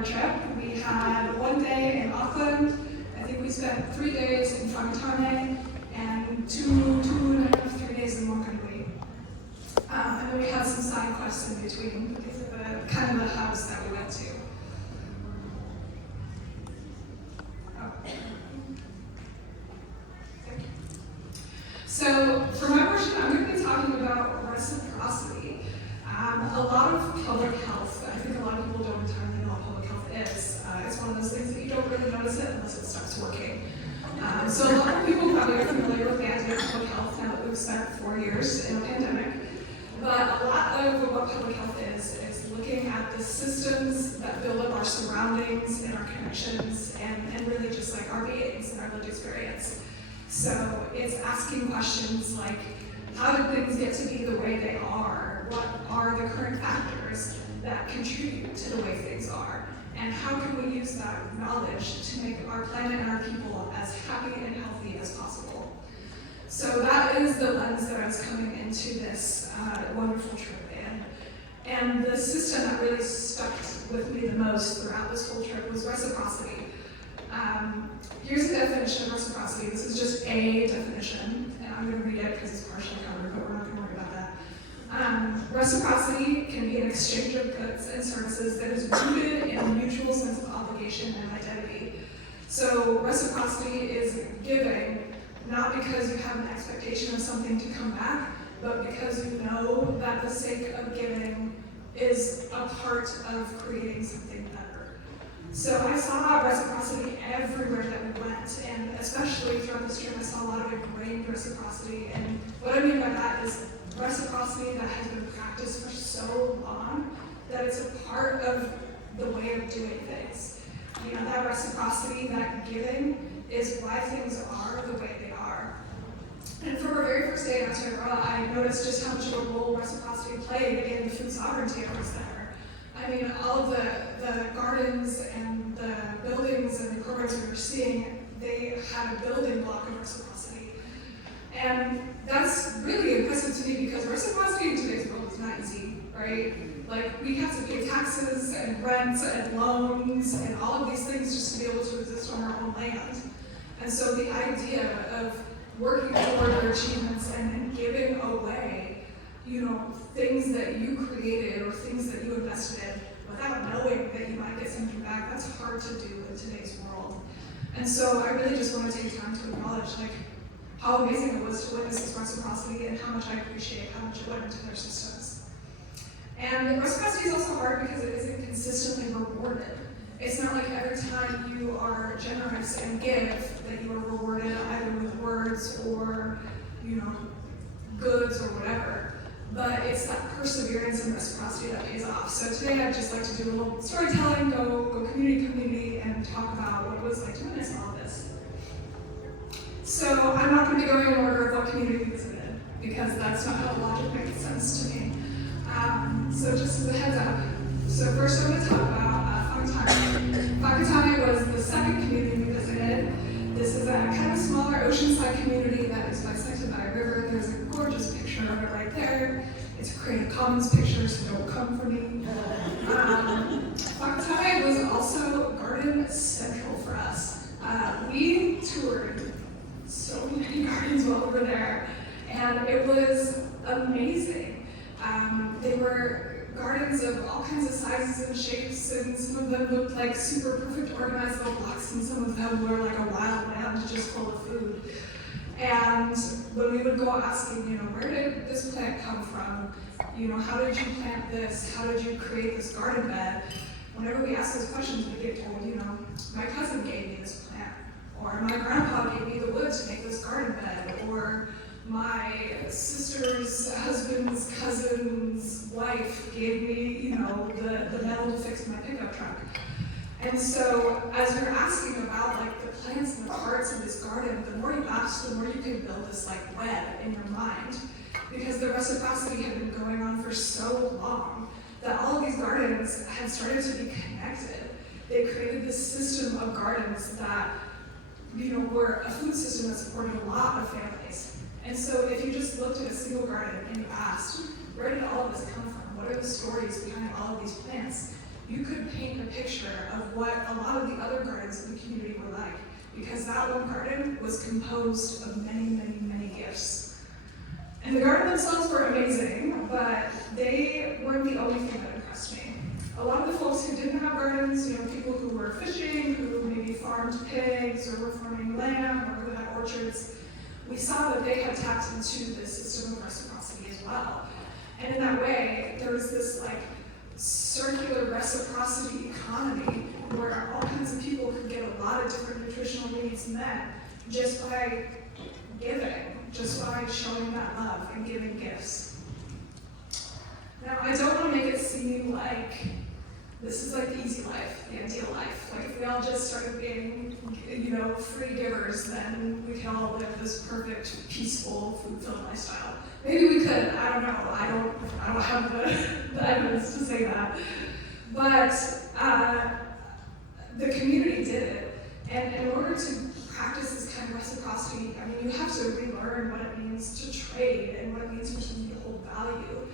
our trip. We had 1 day in Auckland. I think we spent 3 days in Whakatane and two and a half, 3 days in Mokanui. And then we had some side quests in between. These are the kind of the hubs that we went to. So for my portion, I'm going to be talking about reciprocity. A lot of public health, I think a lot of people don't entirely know what public health is. It's one of those things that you don't really notice it unless it starts working. So a lot of people probably are familiar with the idea of public health now that we've spent 4 years in a pandemic. But a lot of what public health is looking at the systems that build up our surroundings and our connections and really just like our beings and our lived experience. So it's asking questions like, how did things get to be the way they are? What are the current factors that contribute to the way things are? And how can we use that knowledge to make our planet and our people as happy and healthy as possible? So that is the lens that I was coming into this wonderful trip in. And the system that really stuck with me the most throughout this whole trip was reciprocity. Here's a definition of reciprocity. This is just a definition, and I'm going to read it because it's partially covered, but we're not going to worry about that. Reciprocity can be an exchange of goods and services that is rooted in a mutual sense of obligation and identity. So reciprocity is giving, not because you have an expectation of something to come back, but because you know that the sake of giving is a part of creating something better. So I saw reciprocity everywhere that we went, and especially throughout this trip, I saw a lot of ingrained reciprocity. And what I mean by that is reciprocity that has been practiced for so long that it's a part of the way of doing things. You know, that reciprocity, that giving, is why things are the way they are. And from our very first day in Aotearoa, I noticed just how much of a role reciprocity played in the food sovereignty that was there. I mean, all of the gardens and the buildings and the programs we were seeing, they had a building block of reciprocity. And that's really impressive to me because reciprocity in today's world is not easy, right? Like, we have to pay taxes and rents and loans and all of these things just to be able to exist on our own land. And so the idea of working toward your achievements and giving away, you know, things that you created or things that you invested in without knowing that you might get something back, that's hard to do in today's world. And so I really just want to take time to acknowledge like how amazing it was to witness this reciprocity and how much I appreciate how much it went into their systems. And reciprocity is also hard because it isn't consistently rewarded. It's not like every time you are generous and give that you are rewarded either with words or, you know, goods or whatever. But it's that perseverance and reciprocity that pays off. So today I'd just like to do a little storytelling, go community, and talk about what it was like to witness all of this. So I'm not going to be going in order of what community we visited, because that's not how logic makes sense to me. So just as a heads up. So first I'm going to talk about Whakatane. Whakatane was the second community we visited. This is a kind of smaller oceanside community that is bisected by a river. There's a gorgeous picture of it right there. It's a Creative Commons picture, so don't come for me. Whakatane was also garden central for us. We toured so many gardens while we were there, and it was amazing. They were gardens of all kinds of sizes and shapes, and some of them looked like super perfect organized little blocks, and some of them were like a wild land just full of food. And when we would go asking, you know, where did this plant come from? You know, how did you plant this? How did you create this garden bed? Whenever we ask those questions, we get told, you know, my cousin gave me this plant, or my grandpa gave me the wood to make this garden bed, or my sister's husband's cousin's wife gave me, you know, the metal to fix my pickup truck. And so as you're asking about like the plants and the parts of this garden, the more you ask, the more you can build this like web in your mind. Because the reciprocity had been going on for so long that all of these gardens had started to be connected. They created this system of gardens that, you know, were a food system that supported a lot of families. And so if you just looked at a single garden and you asked, where did all of this come from? What are the stories behind all of these plants? you could paint a picture of what a lot of the other gardens in the community were like, because that one garden was composed of many, many, many gifts. And the garden themselves were amazing, but they weren't the only thing that impressed me. A lot of the folks who didn't have gardens, people who were fishing, who maybe farmed pigs or were farming lamb or who had orchards, we saw that they had tapped into this system of reciprocity as well. And in that way, there was this circular reciprocity economy where all kinds of people could get a lot of different nutritional needs met just by giving, just by showing that love and giving gifts. Now, I don't want to make it seem like this is the easy life, the ideal life. If we all just started being, free givers, then we can all live this perfect, peaceful, food-filled lifestyle. Maybe we could, I don't know. I don't have the evidence to say that. But the community did it. And in order to practice this kind of reciprocity, you have to relearn what it means to trade and what it means for something to hold value.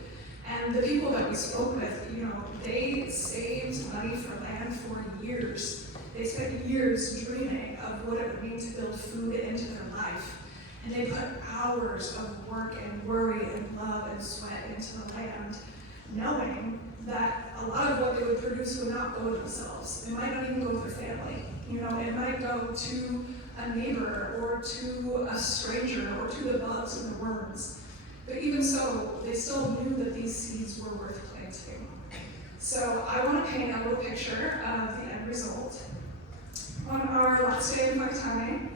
And the people that we spoke with, they saved money for land for years. They spent years dreaming of what it would mean to build food into their life. And they put hours of work and worry and love and sweat into the land, knowing that a lot of what they would produce would not go to themselves. It might not even go to their family. It might go to a neighbor or to a stranger or to the bugs and the worms. But even so, they still knew that these seeds were worth planting. So I want to paint a little picture of the end result. On our last day in Whakatane,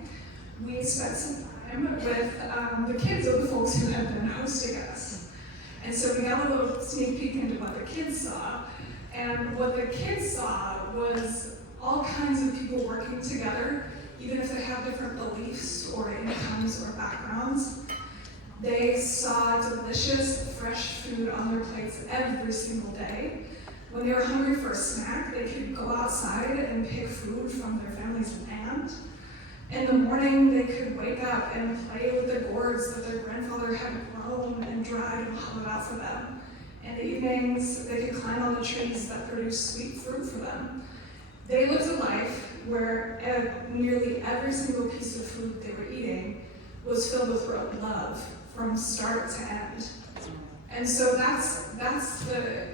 we spent some time with the kids of the folks who had been hosting us. And so we got a little sneak peek into what the kids saw. And what the kids saw was all kinds of people working together, even if they have different beliefs or incomes or backgrounds. They saw delicious, fresh food on their plates every single day. When they were hungry for a snack, they could go outside and pick food from their family's land. In the morning, they could wake up and play with the gourds that their grandfather had grown and dried and hollowed out for them. In the evenings, they could climb on the trees that produced sweet fruit for them. They lived a life where nearly every single piece of food they were eating was filled with love from start to end. And so that's the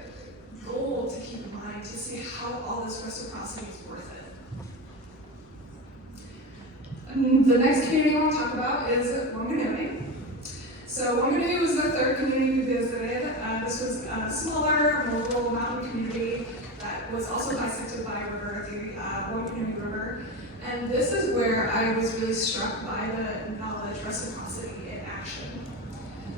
goal to keep in mind, to see how all this reciprocity is worth it. And the next community I want to talk about is Wanganui. So Wanganui was the third community we visited. This was a smaller, more rural mountain community that was also bisected by a river, the Wanganui River. And this is where I was really struck by the knowledge reciprocity in action.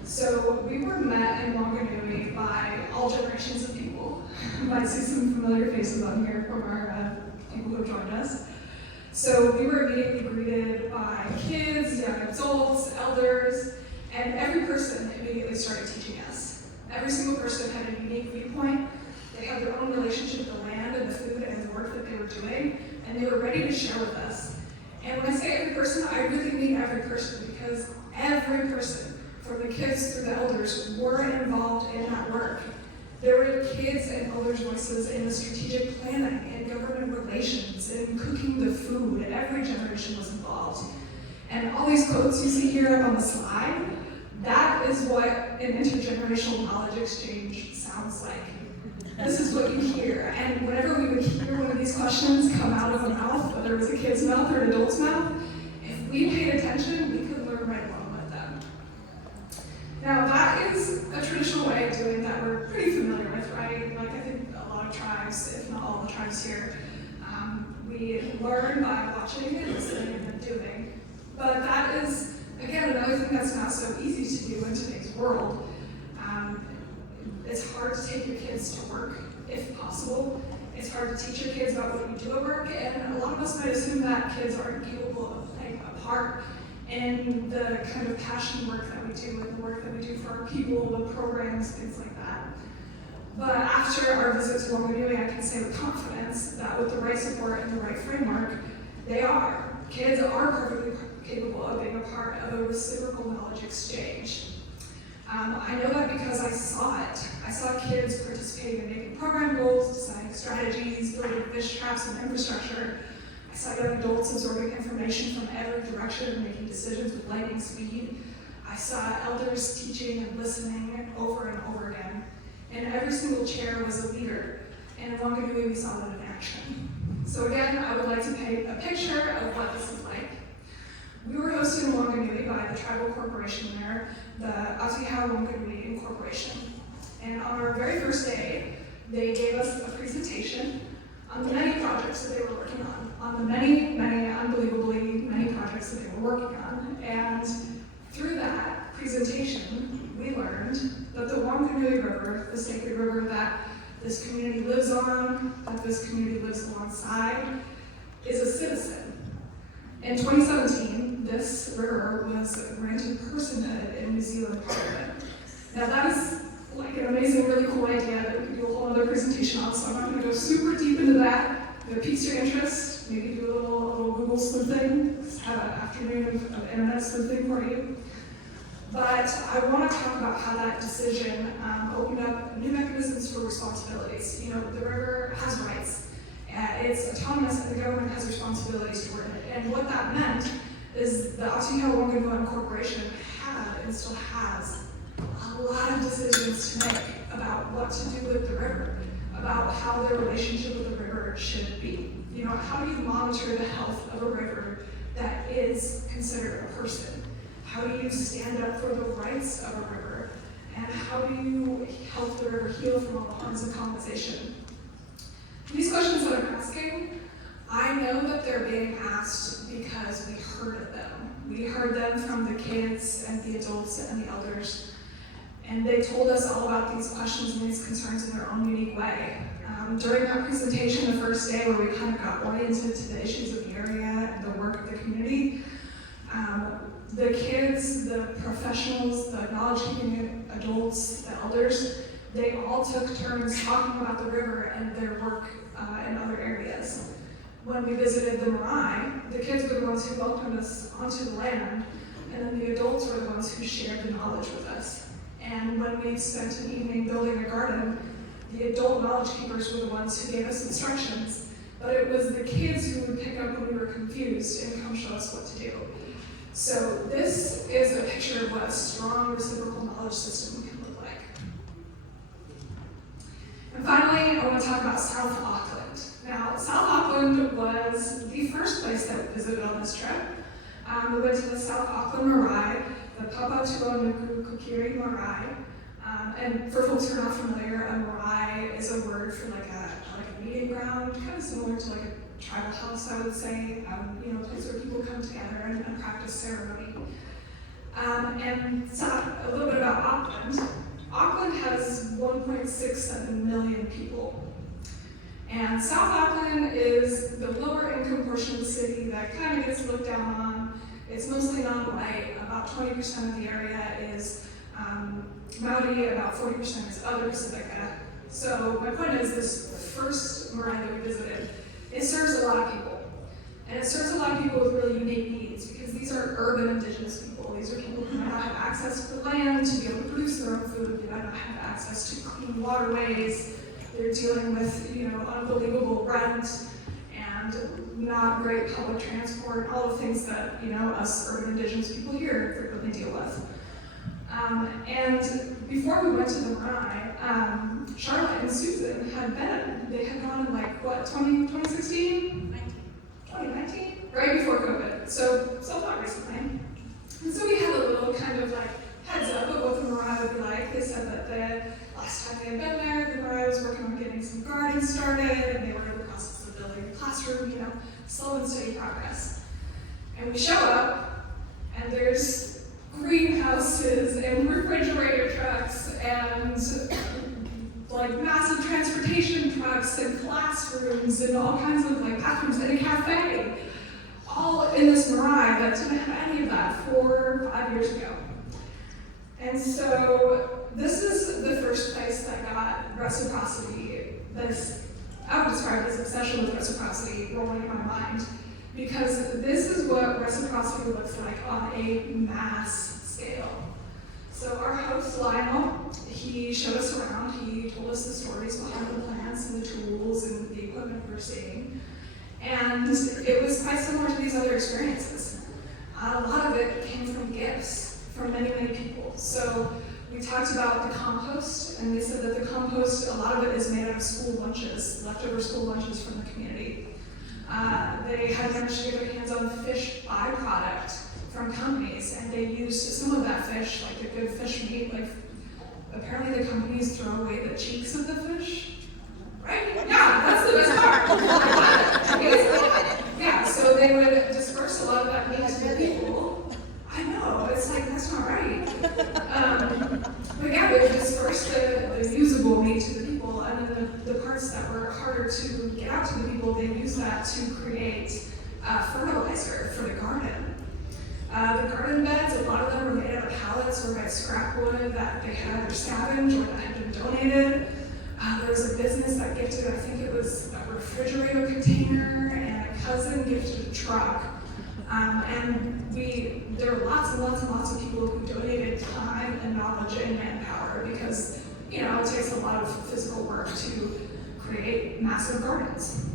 So we were met in Wanganui by all generations of people. You might see some familiar faces on here from our people who joined us. So we were immediately greeted by kids, young adults, elders, and every person immediately started teaching us. Every single person had a unique viewpoint. They had their own relationship with the land and the food and the work that they were doing, and they were ready to share with us. And when I say every person, I really mean every person, because every person, from the kids through the elders, were involved in that work. There were kids and elders' voices in the strategic planning, in government relations, in cooking the food. Every generation was involved. And all these quotes you see here up on the slide, that is what an intergenerational knowledge exchange sounds like. This is what you hear. And whenever we would hear one of these questions come out of a mouth, whether it was a kid's mouth or an adult's mouth, if we paid attention, we could learn right along with them. Now, that is a traditional way of doing that we're pretty familiar with, right? I think a lot of tribes, if not all the tribes here, we learn by watching and listening and then doing. But that is, again, another thing that's not so easy to do in today's world. It's hard to take your kids to work, if possible. It's hard to teach your kids about what you do at work, and a lot of us might assume that kids aren't capable of playing a part in the kind of passion work that we do and the work that we do for our people, the programs, things like that. But after our visit to Wanganui, I can say with confidence that with the right support and the right framework, kids are perfectly capable of being a part of a reciprocal knowledge exchange. I know that because I saw it. I saw kids participating in making program goals, deciding strategies, building fish traps and infrastructure. I saw young adults absorbing information from every direction and making decisions with lightning speed. I saw elders teaching and listening over and over again. And every single chair was a leader. And in Wanganui, we saw that in action. So again, I would like to paint a picture of what this is like. We were hosted in Wanganui by the tribal corporation there, the Aotearoa Wanganui Incorporation. And on our very first day, they gave us a presentation on the many projects that they were working on the many, unbelievably many projects that they were working on. And through that presentation, we learned that the Wanganui River, the sacred river that this community lives on, that this community lives alongside, is a citizen. In 2017, this river was granted personhood in New Zealand Parliament. Now that is like an amazing, really cool idea that we could do a whole other presentation on, so I'm not going to go super deep into that. If it piques your interest, maybe do a little Google sleuthing, just have an afternoon of internet sleuthing for you. But I want to talk about how that decision opened up new mechanisms for responsibilities. You know, the river has rights. It's autonomous and the government has responsibilities toward it. And what that meant is the Aotearoa Wanganui Corporation had and still has a lot of decisions to make about what to do with the river, about how their relationship with the river should be. You know, how do you monitor the health of a river that is considered a person? How do you stand up for the rights of a river? And how do you help the river heal from all the harms of colonization? These questions that I'm asking, I know that they're being asked because we heard them. We heard them from the kids and the adults and the elders. And they told us all about these questions and these concerns in their own unique way. During that presentation, the first day where we kind of got oriented to the issues of the area and the work of the community, the kids, the professionals, the knowledge-keeping adults, the elders, they all took turns talking about the river and their work in other areas. When we visited the marae, the kids were the ones who welcomed us onto the land, and then the adults were the ones who shared the knowledge with us. And when we spent an evening building a garden, the adult knowledge keepers were the ones who gave us instructions, but it was the kids who would pick up when we were confused and come show us what to do. So this is a picture of what a strong reciprocal knowledge system can look like. And finally, I want to talk about South Auckland. Now, South Auckland was the first place that we visited on this trip. We went to the South Auckland Marae, the Papatūānuku Kokiri Marae. And for folks who are not familiar, a marae is a word for like a meeting ground, kind of similar to like a tribal house, I would say. You know, a place where people come together and practice ceremony. And so a little bit about Auckland. Auckland has 1.67 million people. And South Auckland is the lower income portion of the city that kind of gets looked down on. It's mostly non-white. About 20% of the area is Maori, about 40% is other Pacifica. So my point is this first marae that we visited, it serves a lot of people. And it serves a lot of people with really unique needs because these are urban Indigenous people. These are people who might not have access to the land to be able to produce their own food. They might not have access to clean waterways. They're dealing with, you know, unbelievable rent and not great public transport, all the things that, you know, us urban Indigenous people here frequently deal with. And before we went to the marae, Charlotte and Susan had been. They had gone in like, what, 2016? 2019? Right before COVID. So not recently. And so we had a little kind of like heads up of what the marae would be like. They said that the last time they had been there, the marae was working on getting some gardens started, and they were in the process of building a classroom, you know, slow and steady progress. And we show up, and there's greenhouses and refrigerator trucks and like massive transportation trucks and classrooms and all kinds of like bathrooms and a cafe, all in this marae that didn't have any of that 4 or 5 years ago. And so this is the first place that got reciprocity, this I would describe as obsession with reciprocity rolling in my mind, because this is what reciprocity looks like on a mass scale. So our host, Lionel, he showed us around. He told us the stories behind the plants and the tools and the equipment we were seeing. And it was quite similar to these other experiences. A lot of it came from gifts from many, many people. So we talked about the compost, and they said that the compost, a lot of it is made out of school lunches, leftover school lunches from the community. They had managed to get their hands on fish byproduct from companies, and they used some of that fish, like the good fish meat, like apparently the companies throw away the cheeks of the fish, right? Yeah, that's the best part. Yeah, so they would disperse a lot of that meat to the people. I know, it's like, that's not right. But yeah, they would disperse the usable meat to the people, and then the parts that were harder to get out to the people, they used that to create fertilizer for the garden. The garden beds, a lot of them were made out of pallets or by scrap wood that they had either scavenged or that had been donated. There was a business that gifted, I think it was a refrigerator container, and a cousin gifted a truck. And there were lots and lots and lots of people who donated time and knowledge and manpower because, you know, it takes a lot of physical work to create massive gardens.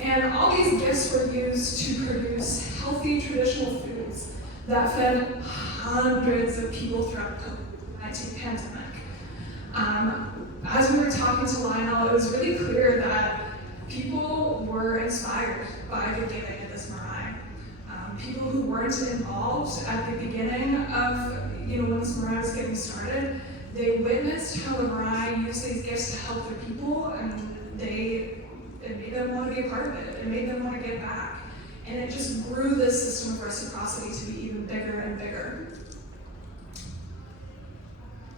And all these gifts were used to produce healthy traditional foods that fed hundreds of people throughout the COVID-19 pandemic. As we were talking to Lionel, it was really clear that people were inspired by the giving of this marae. People who weren't involved at the beginning of, when this marae was getting started, they witnessed how the marae used these gifts to help their people, and it made them want to be a part of it. It made them want to give back. And it just grew this system of reciprocity to be even bigger and bigger.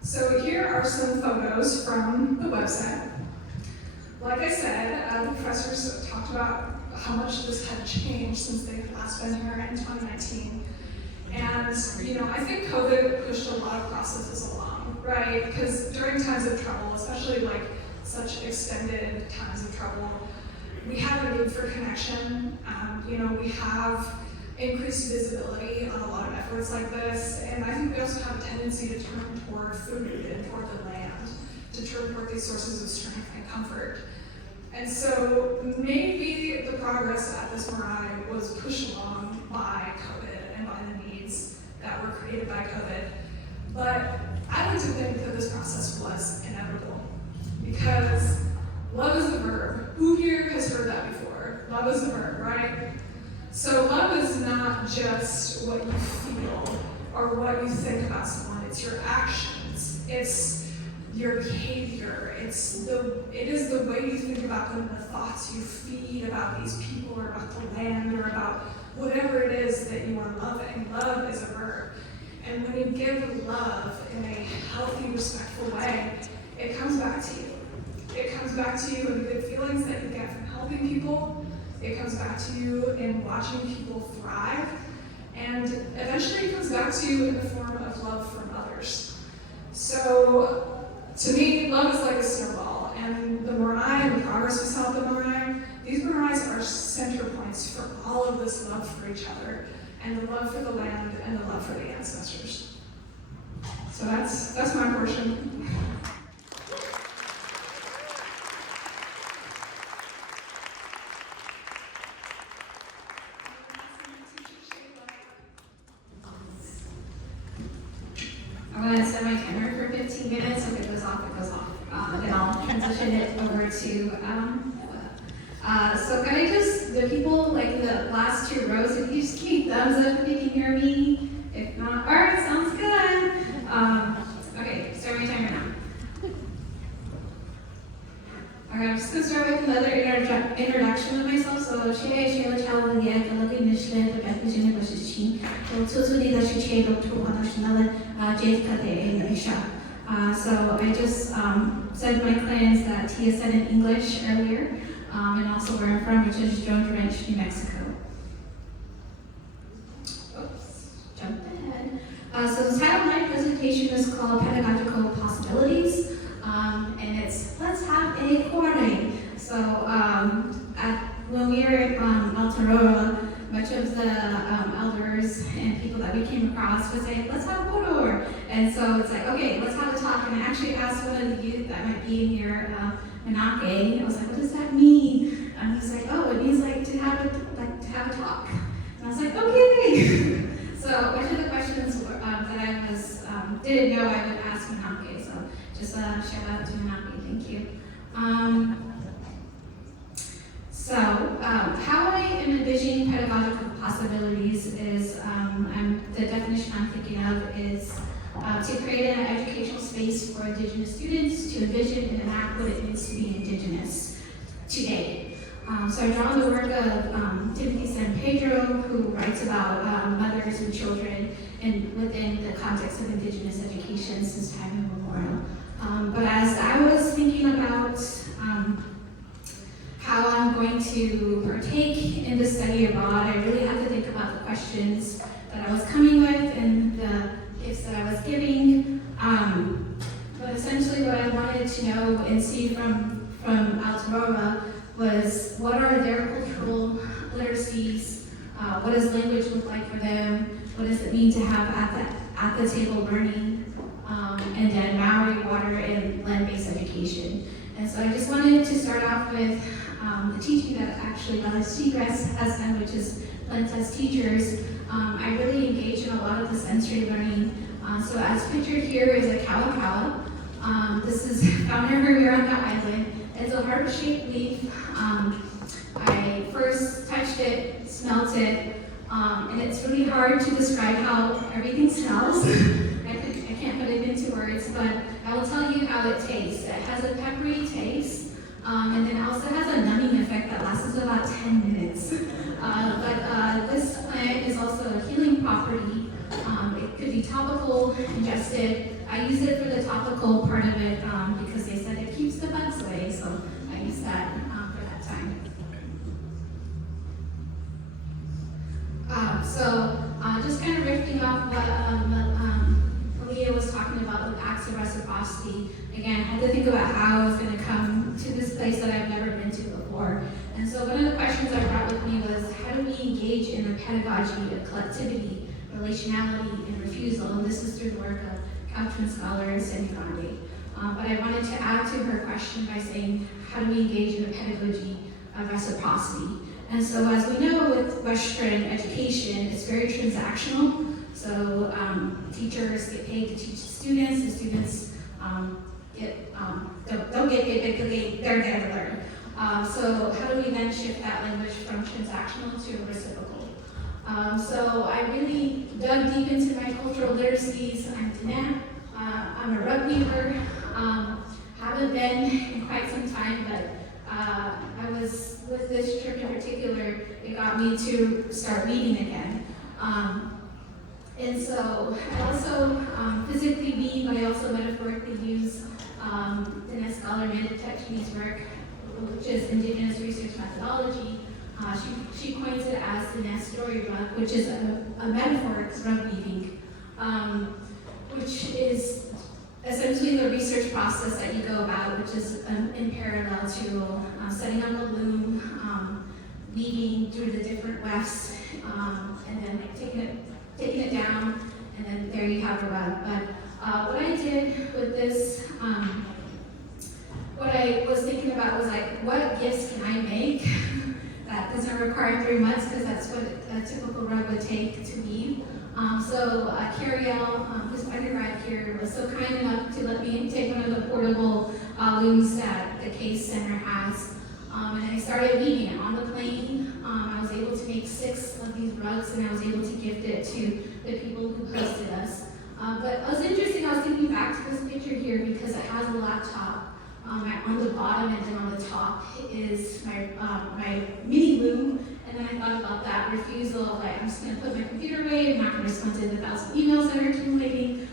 So here are some photos from the website. Like I said, the professors talked about how much this had changed since they had last been here in 2019. And, I think COVID pushed a lot of processes along, right? Because during times of trouble, especially like such extended times of trouble, we have a need for connection. We have increased visibility on a lot of efforts like this, and I think we also have a tendency to turn toward food and toward the land, to turn toward these sources of strength and comfort. And so maybe the progress at this marae was pushed along by COVID and by the needs that were created by COVID. But I like to think that this process was inevitable, because love is a verb. Who here has heard that before? Love is a verb, right? So love is not just what you feel or what you think about someone. It's your actions. It's your behavior. It is the way you think about them, the thoughts you feed about these people or about the land or about whatever it is that you are loving. Love is a verb. And when you give love in a healthy, respectful way, it comes back to you. It comes back to you in the good feelings that you get from helping people. It comes back to you in watching people thrive. And eventually it comes back to you in the form of love from others. So, to me, love is like a snowball. And the marae and the progress we saw at the marae, these maraes are center points for all of this love for each other, and the love for the land, and the love for the ancestors. So that's my portion. I'm going to set my timer for 15 minutes. If it goes off, it goes off. And I'll transition it over to so can I just, the people like in the last two rows, if you just give me thumbs up if you can hear me. If not, all right, sounds good. Okay, start my timer now. All right, I'm just going to start with another introduction of myself. So, Shayla, Maleah, Kānaka, Nishla, the Beth Virginia, Bashchi, Totuli, the Shiche, Dr. Wanashanala, Jade Kate, and Aisha. So, I just said my clans that Tia said in English earlier, and also where I'm from, which is Jones Ranch, New Mexico. Oops, jumped ahead. So, the title of my presentation is called Pedagogical Possibilities. And it's let's have a quarry. So when we were at Aotearoa, much of the elders neighbors and people that we came across would say, let's have a photo. And so it's like, okay, let's have a talk. And I actually asked one of the youth that might be in here, Manake, I was like, what does that mean? And he's like, oh, it means like to have a talk. And I was like, okay. So one of the questions that I was didn't know I would ask Manake. So just shout out to Manake, thank you. So how I am envisioning pedagogical possibilities is, the definition I'm thinking of is to create an educational space for Indigenous students to envision and enact what it means to be Indigenous today. So I draw the work of Timothy San Pedro, who writes about mothers and children and within the context of Indigenous education since time immemorial. But as I was thinking about how I'm going to partake in the study abroad, I really had to think about the questions that I was coming with and the gifts that I was giving. But essentially what I wanted to know and see from Aotearoa was what are their cultural literacies, what does language look like for them, what does it mean to have at the table learning, and then Maori, water, and land-based education. And so I just wanted to start off with the teaching that actually Seagrass has done, which is Lent as teachers. I really engage in a lot of the sensory learning. So as pictured here is a kawa. This is found everywhere on the island. It's a heart-shaped leaf. I first touched it, smelt it, and it's really hard to describe how everything smells. I can't put it into words, but I will tell you how it tastes. It has a peppery taste, and then it also has a numbing effect that lasts about 10 minutes. But this plant is also a healing property. It could be topical, ingested. I use it for the topical part of it because they said it keeps the bugs away, so I use that for that time. Just kind of riffing off what Maleah was talking about with acts of reciprocity. Again, I had to think about how I was going to come to this place that I've never been to before. And so one of the questions I brought with me was, how do we engage in the pedagogy of collectivity, relationality, and refusal? And this is through the work of Caltrin scholar Cindy Gandhi. But I wanted to add to her question by saying, how do we engage in the pedagogy of reciprocity? And so as we know with Western education, it's very transactional. So teachers get paid to teach students, and students don't get paid, but they're there to learn. So how do we then shift that language from transactional to reciprocal? So I really dug deep into my cultural literacies. I'm Diné. I'm a rug weaver. Haven't been in quite some time, but I was, with this trip in particular, it got me to start weaving again. And so I also physically weave, but I also metaphorically use Diné scholar Amanda Tetchme's work, which is Indigenous research methodology. She coins it as the Diné story rug, which is a metaphoric rug weaving, which is essentially the research process that you go about, which is in parallel to setting up a loom, weaving through the different wefts, and then taking it down, and then there you have a rug. But what I did with this, what I was thinking about was like, what gifts can I make that doesn't require 3 months, because that's what a typical rug would take to weave. So Carriel, who's undergrad here, was so kind enough to let me take one of the portable looms that the Case Center has. And I started weaving it on the plane. I was able to make 6 of these rugs, and I was able to gift it to the people who hosted us. But it was interesting, I was thinking back to this picture here because it has a laptop. On the bottom and then on the top is my mini loom. And then I thought about that refusal of like, I'm just gonna put my computer away, I'm not gonna respond to the 1,000 emails that are accumulating.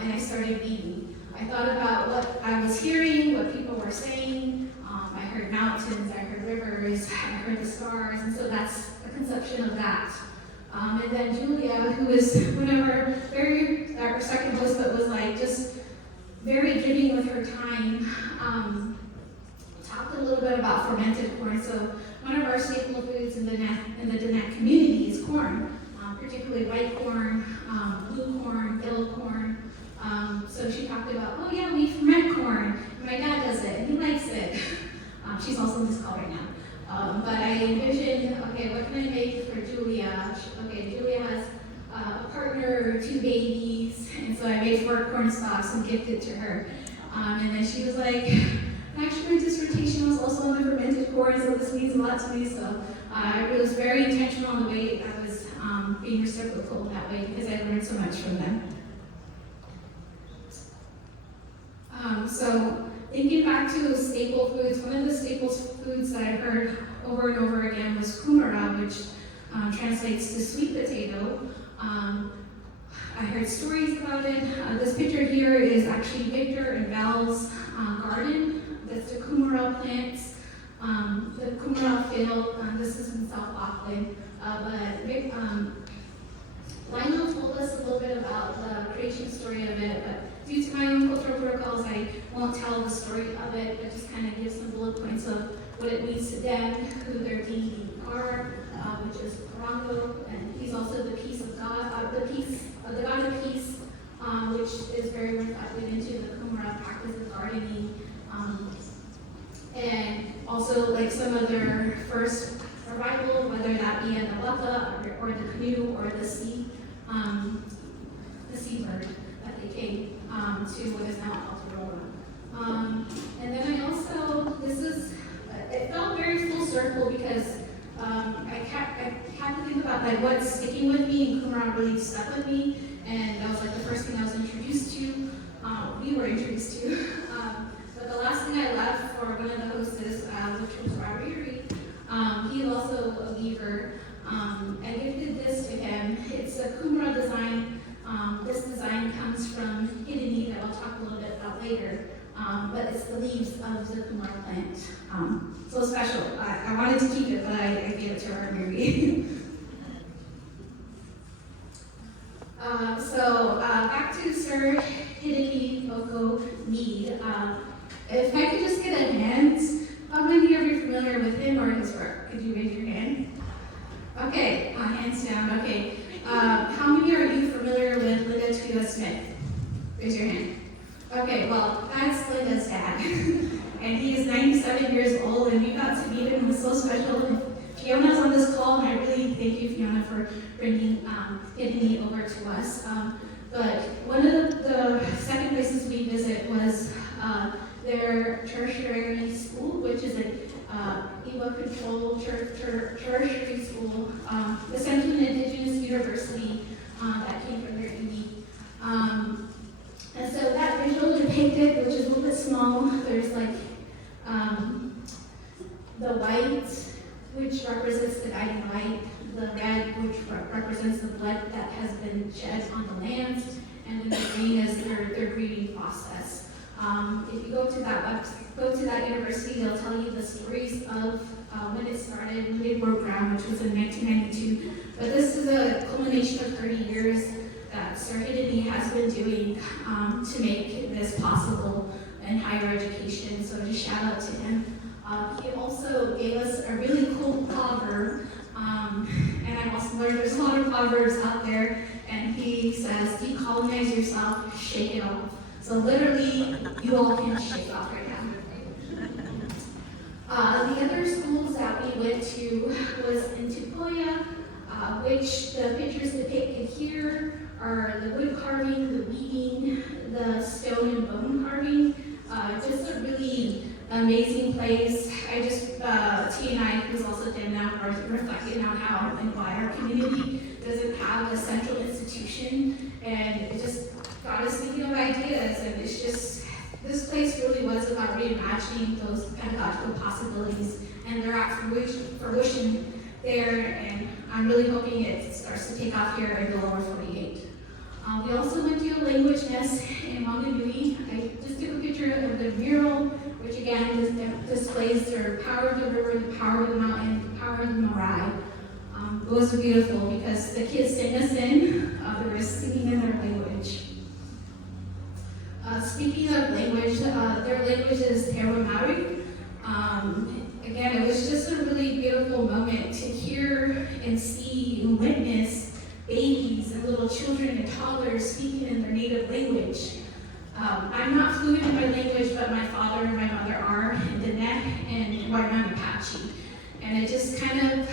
And I started weaving. I thought about what I was hearing, what people were saying. I heard mountains, I heard rivers, I heard the stars, and so that's a conception of that. And then Julia, who is one of our second host, but was like just very giving with her time, talked a little bit about fermented corn. So one of our staple foods in the Diné community is corn. particularly white corn, blue corn, yellow corn. So she talked about, oh yeah, we ferment corn. My dad does it, and he likes it. She's also in this call right now. But I envisioned, okay, what can I make for Julia? Okay, Julia has a partner, 2 babies, and so I made 4 corn stalks and gifted to her. And then she was like, actually my dissertation was also on the fermented corn, so this means a lot to me. So I was very intentional in the way I was being reciprocal that way because I learned so much from them. So thinking back to staple foods, one of the staple foods that I heard over and over again was kumara, which translates to sweet potato. I heard stories about it. This picture here is actually Victor and Val's garden. That's the kumara plants. The kumara field, this is in South Auckland. Lionel told us a little bit about the creation story of it, but due to my own cultural protocols, I won't tell the story of it, but just kind of give some bullet points of what it means to them, who their deity are, which is Rongo, and he's also the peace of God, the God of peace, which is very reflected into the kumara practice of gardening, and also like some of their first arrival, whether that be in the waka or the canoe or the seabird that they came to what is now Aotearoa. And then I also, it felt very full circle because I had to think about like what's sticking with me, and kumara really stuck with me, and that was like the first thing I was introduced to, we were introduced to. But the last thing I left for one of the hostess, which was Rari, he's also a weaver. I gifted this to him. It's a kumara design. This design comes from Diné that I'll talk a little bit about later. But it's the leaves of the kumara plant. So special. I wanted to keep it, but I gave it to her Mary. Back to Sir Hideki Oko Mead. If I could just get a hand, how many of you are familiar with him or his work? Could you raise your hand? Okay, hands down, okay. How many are you familiar with Linda Tuya Smith? Raise your hand. Okay, well, that's Linda's dad. And he is 97 years old, and we got to meet him. It was so special. And Fiona's on this call, and I really thank you, Fiona, for bringing Diné over to us. But one of the second places we visit was their tertiary school, which is a Iwa-controlled tertiary school, essentially an Indigenous university that came from their Iwi. And so that visual depicted, which is a little bit small, there's like the white, which represents the guiding light, the red, which represents the blood that has been shed on the land, and then the green is their grieving process. If you go to that university, they'll tell you the stories of when it started, when they broke ground, which was in 1992. But this is a culmination of 30 years that Sir Diné has been doing to make this possible in higher education. So just shout out to him. He also gave us a really cool proverb, and I've also learned there's a lot of proverbs out there, and he says, decolonize yourself, shake it off. So literally, you all can shake off right now. The other schools that we went to was in Tupoia, which the pictures depicted here are the wood carving, the weaving, the stone and bone carving. Just a really amazing place. I just, T and I, who's also dead now, are reflecting on how and why our community doesn't have a central institution, and it just got us thinking of ideas, and it's just, this place really was about reimagining those pedagogical possibilities, and they're at fruition there, and I'm really hoping it starts to take off here in the lower 48. We also went to a language nest in Wanganui. I just took a picture of the mural, which again displays their power of the river, the power of the mountain, the power of the Nore. It was beautiful because the kids sang us in, they were singing in their language. Speaking of language, their language is Maori. Again, it was just a really beautiful moment to hear and see and witness they're speaking in their native language. I'm not fluent in my language, but my father and my mother are in Diné and Waiman Apache. And it just kind of,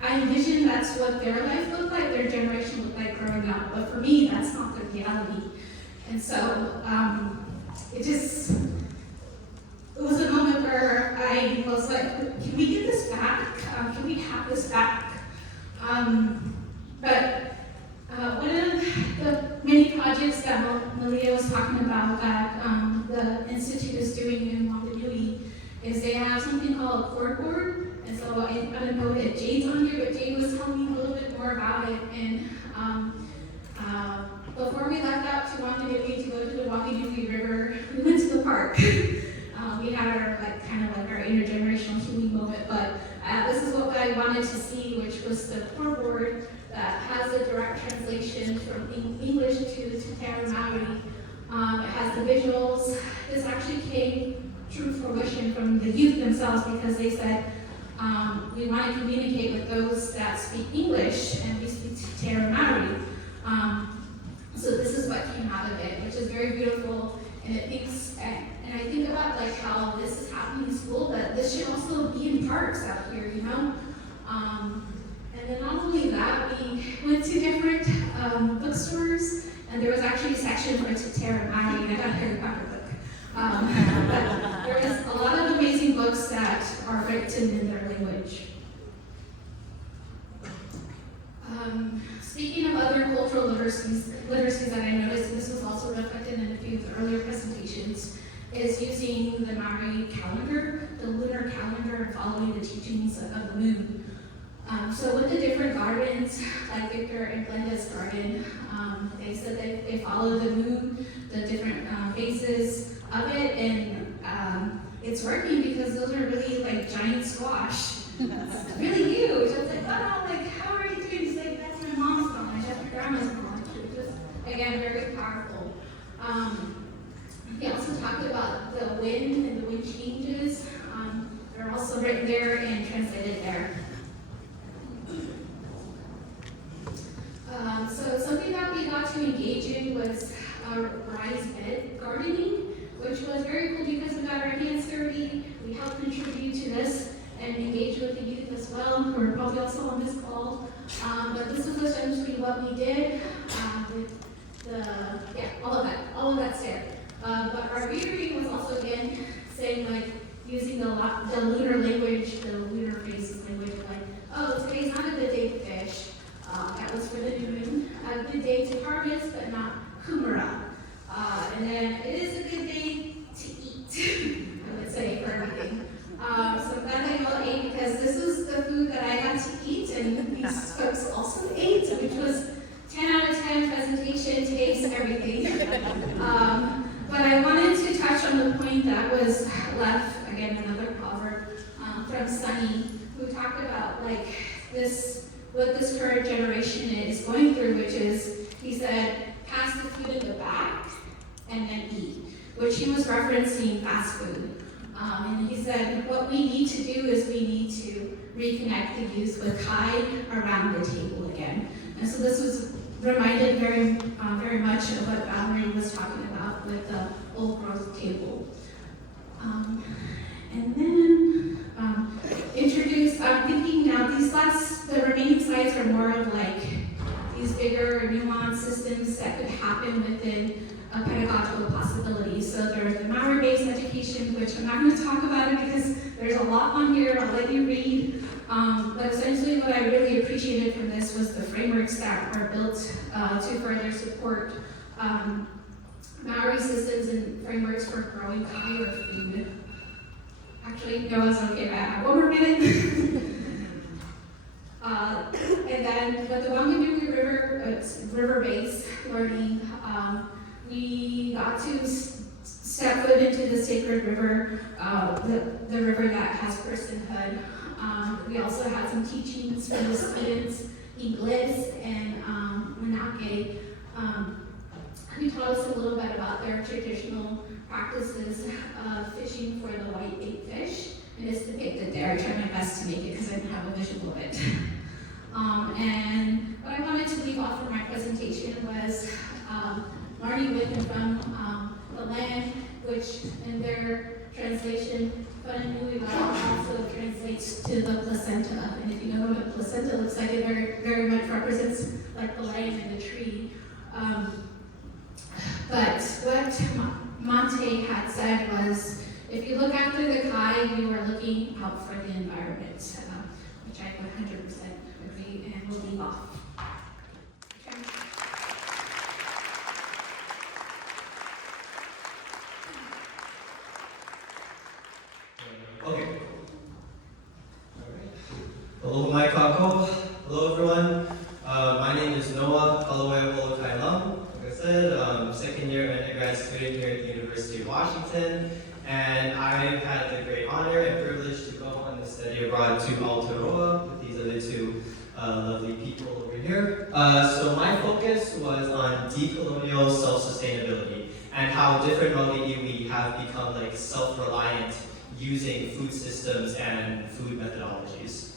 I envision that's what their life looked like, their generation looked like growing up. But for me, that's not the reality. And so it was a moment where I was like, can we get this back? Can we have this back? But one of the many projects that Maleah was talking about that the Institute is doing in Wanganui is they have something called a chord board. And so I don't know if Jade's on here, but Jade was telling me a little bit more about it. And before we left out to Wanganui to go to the Wanganui River, we went to the park. We had our kind of our intergenerational healing moment, but this is what I wanted to see, which was the core board that has a direct translation from English to Terra Maori. It has the visuals. This actually came true fruition from the youth themselves because they said, we want to communicate with those that speak English and we speak Terra Maori. So this is what came out of it, which is very beautiful, and it thinks, and I think about how this is happening in school, but this should also be in parks out here, you know? And then not only that, we went to different bookstores, and there was actually a section for Terra Maori, and I got a Harry Potter book. But there was a lot of amazing books that are written in their language. Speaking of other cultural literacies that I noticed, this was also reflected in a few of the earlier presentations, is using the Maori calendar, the lunar calendar, and following the teachings of the moon. So with the different gardens, like Victor and Glenda's garden, they said that they follow the moon, the different phases of it, and it's working because those are really giant squash. It's really huge. I was like, oh, how are you doing? He's like, that's my mom's knowledge, that's my grandma's knowledge. It was, again, very powerful. He also talked about the wind and the wind changes. They're also written there and translated there. So something that we got to engage in was raised bed gardening, which was very cool because we got our hands dirty. We helped contribute to this and engage with the youth as well, who are probably also on this call. But this is essentially what we did with all of that's there. But our rearing was also again saying using the lunar language, the lunar phases language, oh, today's not a good day to fish. That was for the new moon. A good day to harvest, but not kumara. And then it is a good day to eat, I would say, for everything. So I'm glad that you all ate because this was the food that I got to eat, and these folks also ate, which was 10 out of 10 presentation, taste, everything. But I wanted to touch on the point that was left, again, another proverb from Sunny, who talked about what this current generation is going through, which is, he said, pass the food in the back and then eat, which he was referencing fast food. And he said, what we need to do is we need to reconnect the youth with Kai around the table again. And so this was reminded very much of what Valerie was talking about with the old growth table. And then introduce, I'm thinking now the remaining slides are more of these bigger nuanced systems that could happen within a pedagogical possibility. So there's the Maori-based education, which I'm not going to talk about it because there's a lot on here, I'll let you read. But essentially what I really appreciated from this was the frameworks that are built to further support Maori systems and frameworks for growing higher food. Actually, no, it's okay, I have one more minute. And then with the Wanganui river-based learning, we got to step foot into the sacred river, the river that has personhood. We also had some teachings for the students, Iglis and Manake, who taught us a little bit about their traditional practices of fishing for the white bait fish. And it's depicted there. I tried my best to make it because I didn't have a visual of it. And what I wanted to leave off for my presentation was learning with and from the land, which in their translation, also translates to the placenta. And if you know what a placenta looks like, it very much represents like the land and the tree. But what Monte had said was, if you look after the Kai, you are looking out for the environment, which I 100% agree and will leave off. Okay. Hello, my kako. Hello, everyone. My name is Noah wǝtë øbʔaltxʊ. Like I said, second year undergrad student here at the University of Washington, and I've had the great honor and privilege to go on the study abroad to Aotearoa with these other two lovely people over here. So my focus was on decolonial self-sustainability and how different Maoli iwi have become like self-reliant using food systems and food methodologies.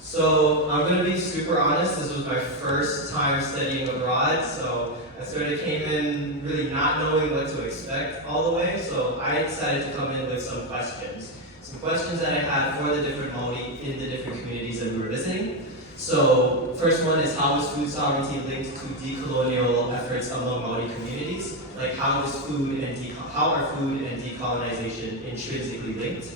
So I'm going to be super honest, this was my first time studying abroad, so I sort of came in really not knowing what to expect all the way, so I decided to come in with some questions. Some questions that I had for the different Maoli in the different communities that we were visiting. So first one is, how is food sovereignty linked to decolonial efforts among Maoli communities? Like how are food and decolonization intrinsically linked?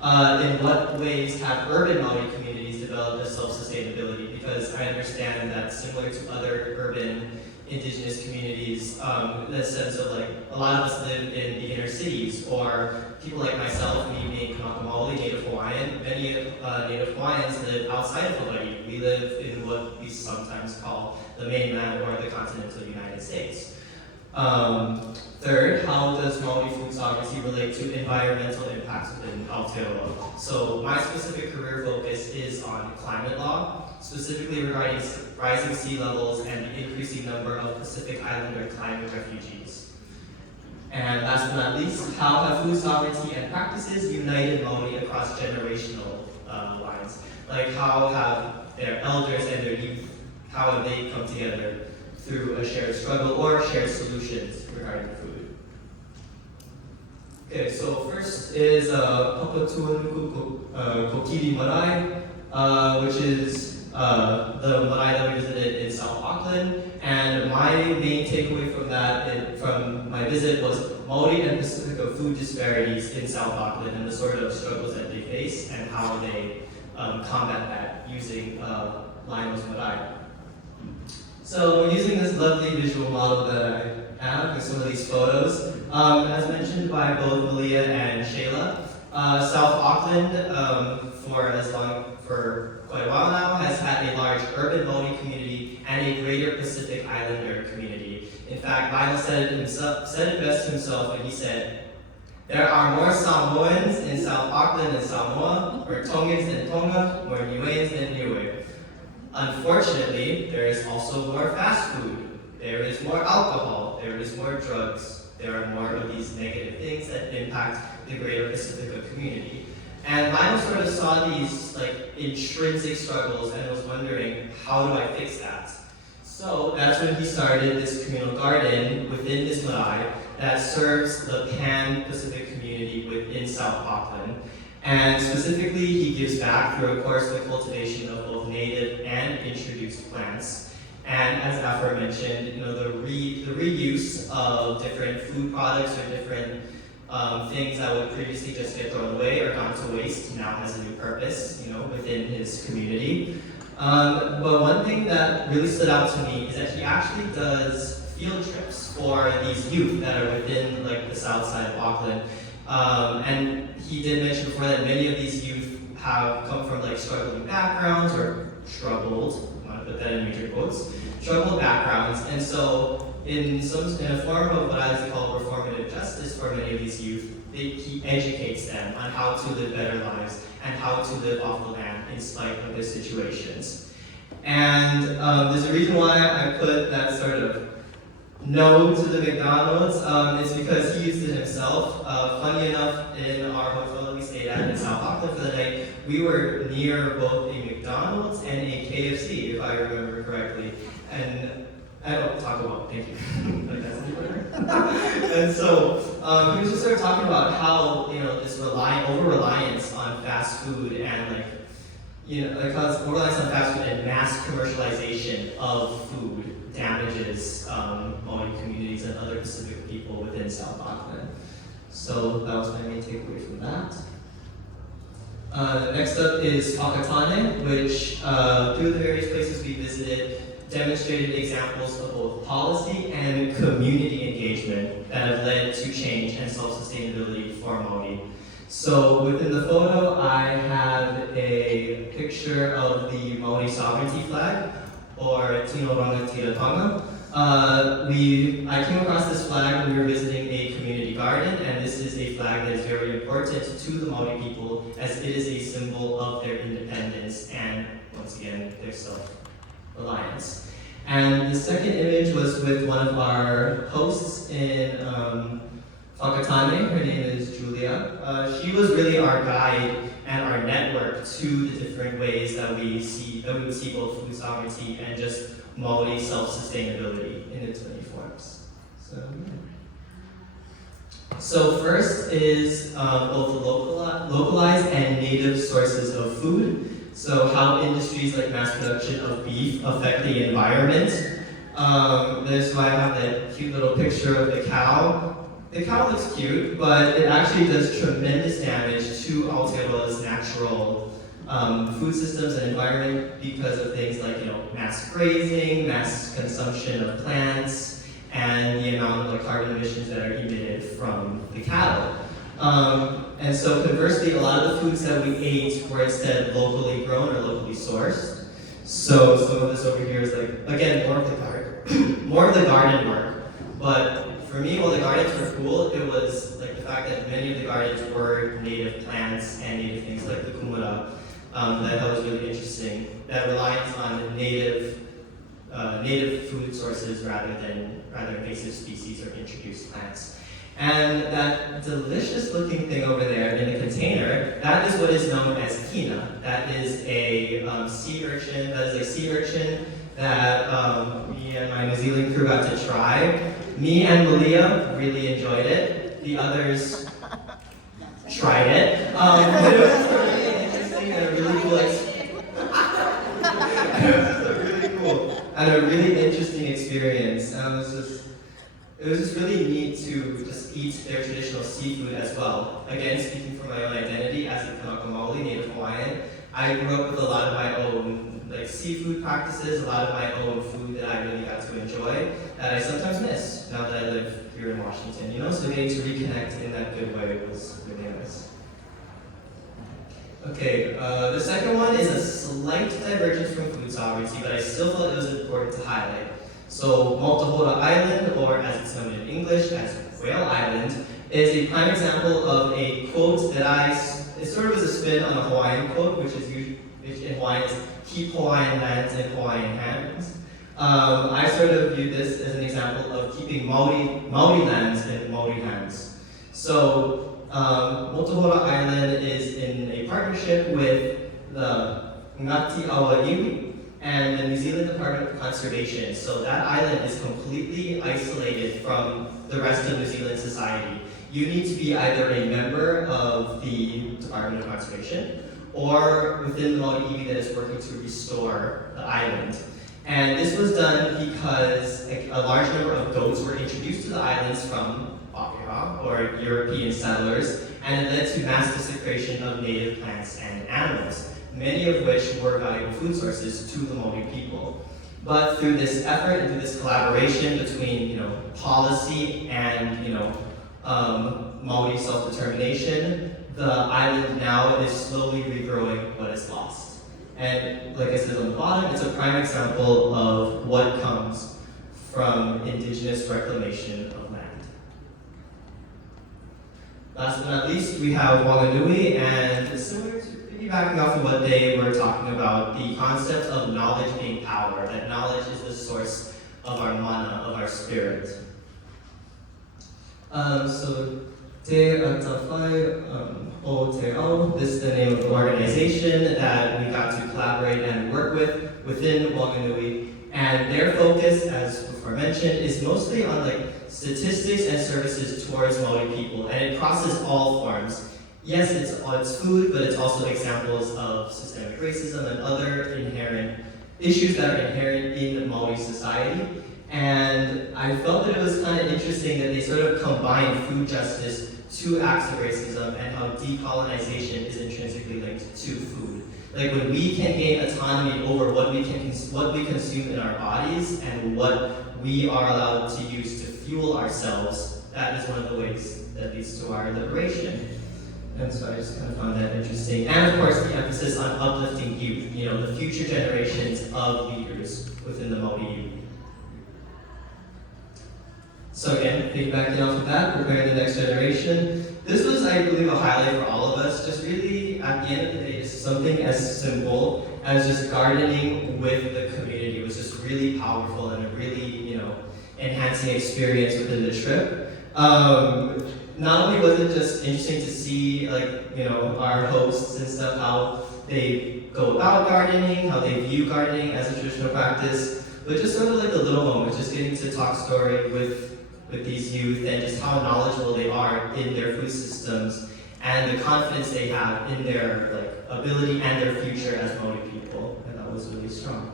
In what ways have urban Maoli communities developed a self-sustainability? Because I understand that similar to other urban Indigenous communities, in the sense of like, a lot of us live in the inner cities, or people like myself, me being Kānaka Maoli, Native Hawaiian, many Native Hawaiians live outside of Hawaii. We live in what we sometimes call the mainland or the continental United States. Third, how does Maoli food sovereignty relate to environmental impacts within Aotearoa? So my specific career focus is on climate law, specifically regarding rising sea levels and the increasing number of Pacific Islander climate refugees. And last but not least, how have food sovereignty and practices united Maoli across generational lines? Like how have their elders and their youth, how have they come together through a shared struggle or shared solutions regarding food? Okay, so first is Papatuanuku Kokiri Marae, which is the marae that we visited in South Auckland. And my main takeaway from that, from my visit, was Maori and Pacifica food disparities in South Auckland and the sort of struggles that they face and how they combat that using Lionel's marae. So we're using this lovely visual model that I have with some of these photos. As mentioned by both Maleah and Shayla, South Auckland, for quite a while now, has had a large urban Maori community and a greater Pacific Islander community. In fact, Lionel said it best himself when he said, "There are more Samoans in South Auckland than Samoa, more Tongans than Tonga, more Niueans than Niue. Unfortunately, there is also more fast food, there is more alcohol, there is more drugs, there are more of these negative things that impact the greater Pacifica community." And Lionel sort of saw these like intrinsic struggles and was wondering, how do I fix that? So that's when he started this communal garden within this marae that serves the pan-Pacific community within South Auckland. And specifically, he gives back through, of course, the cultivation of both native and introduced plants. And as aforementioned, the reuse of different food products or different things that would previously just get thrown away or gone to waste now has a new purpose, within his community. But one thing that really stood out to me is that he actually does field trips for these youth that are within the south side of Auckland. And he did mention before that many of these youth have come from struggling backgrounds or troubled, I want to put that in major quotes, troubled backgrounds. And so in a form of what I like to call reformative justice for many of these youth, he educates them on how to live better lives and how to live off the land in spite of their situations. And there's a reason why I put that sort of no to the McDonald's. It's because he used it himself. Funny enough, in our hotel that we stayed at in South Auckland for the night, we were near both a McDonald's and a KFC, if I remember correctly. And Taco, thank you. And so he was just sort of talking about how this over-reliance on fast food and how this over-reliance on fast food and mass commercialization of food damages Maori communities and other Pacific people within South Auckland. So that was my main takeaway from that. Next up is Whakatane, which through the various places we visited demonstrated examples of both policy and community engagement that have led to change and self-sustainability for Maoli. So within the photo, I have a picture of the Maori sovereignty flag, or Tino Ranga Tiratanga. I came across this flag when we were visiting a community garden, and this is a flag that is very important to the Maori people as it is a symbol of their independence and, once again, their self-reliance. And the second image was with one of our hosts in Whakatane. Her name is Julia. She was really our guide and our network to the different ways that we would see both food sovereignty and just Maori self-sustainability in its many forms. So first is both localized and native sources of food. So how industries like mass production of beef affect the environment. This why I have that cute little picture of the cow. The cow looks cute, but it actually does tremendous damage to Aotearoa's natural food systems and environment because of things like mass grazing, mass consumption of plants, and the amount of carbon emissions that are emitted from the cattle. And so conversely, a lot of the foods that we ate were instead locally grown or locally sourced. So some of this over here is again, more of the garden work. But for me, while the gardens were cool, it was the fact that many of the gardens were native plants and native things like the kumara that I thought was really interesting. That relies on native food sources rather than invasive species or introduced plants. And that delicious looking thing over there in the container, that is what is known as kina. That is a sea urchin. That is a sea urchin that me and my New Zealand crew got to try. Me and Maleah really enjoyed it. The others tried it. But it was just a really interesting and a really cool interesting experience. It was just really neat to just eat their traditional seafood as well. Again, speaking from my own identity as a Kānaka Maoli, native Hawaiian, I grew up with a lot of my own seafood practices, a lot of my own food that I really got to enjoy that I sometimes miss now that I live here in Washington. So getting to reconnect in that good way was really nice. Okay, the second one is a slight divergence from food sovereignty, but I still felt it was important to highlight. So Wǝṭa Island, or as it's known in English as Whale Island, is a prime example of a quote that it sort of is a spin on a Hawaiian quote, which in Hawaiian is keep Hawaiian lands in Hawaiian hands. I sort of view this as an example of keeping Maori lands in Maori hands. So Wǝṭa Island is in a partnership with the Ngati Awa Iwi and the New Zealand Department of Conservation. So that island is completely isolated from the rest of New Zealand society. You need to be either a member of the Department of Conservation or within the Maoli iwi that is working to restore the island. And this was done because a large number of goats were introduced to the islands from Aotearoa, or European settlers, and it led to mass desecration of native plants and animals, many of which were valuable food sources to the Maori people. But through this effort and through this collaboration between policy and Maori self-determination, the island now is slowly regrowing what is lost. And like I said on the bottom, it's a prime example of what comes from Indigenous reclamation of land. Last but not least, we have Wanganui, and similar to piggybacking off of what they were talking about, the concept of knowledge being power, that knowledge is the source of our mana, of our spirit. So Te Aotearoa, this is the name of the organization that we got to collaborate and work with within Wanganui. And their focus, as before mentioned, is mostly on like statistics and services towards Maori people, and it crosses all forms. Yes, it's food, but it's also examples of systemic racism and other inherent issues that are inherent in Maori society. And I felt that it was kind of interesting that they sort of combined food justice to acts of racism and how decolonization is intrinsically linked to food. Like when we can gain autonomy over what we consume in our bodies and what we are allowed to use to fuel ourselves, that is one of the ways that leads to our liberation. And so I just kind of found that interesting. And of course, the emphasis on uplifting youth, the future generations of leaders within the Maori youth. So again, piggybacking off of that, preparing the next generation. This was, I believe, a highlight for all of us. Just really, at the end of the day, just something as simple as just gardening with the community was just really powerful and a really, enhancing experience within the trip. Not only was it just interesting to see, our hosts and stuff, how they go about gardening, how they view gardening as a traditional practice, but just sort of like the little moments, just getting to talk story with these youth and just how knowledgeable they are in their food systems and the confidence they have in their ability and their future as Maori people. And that was really strong.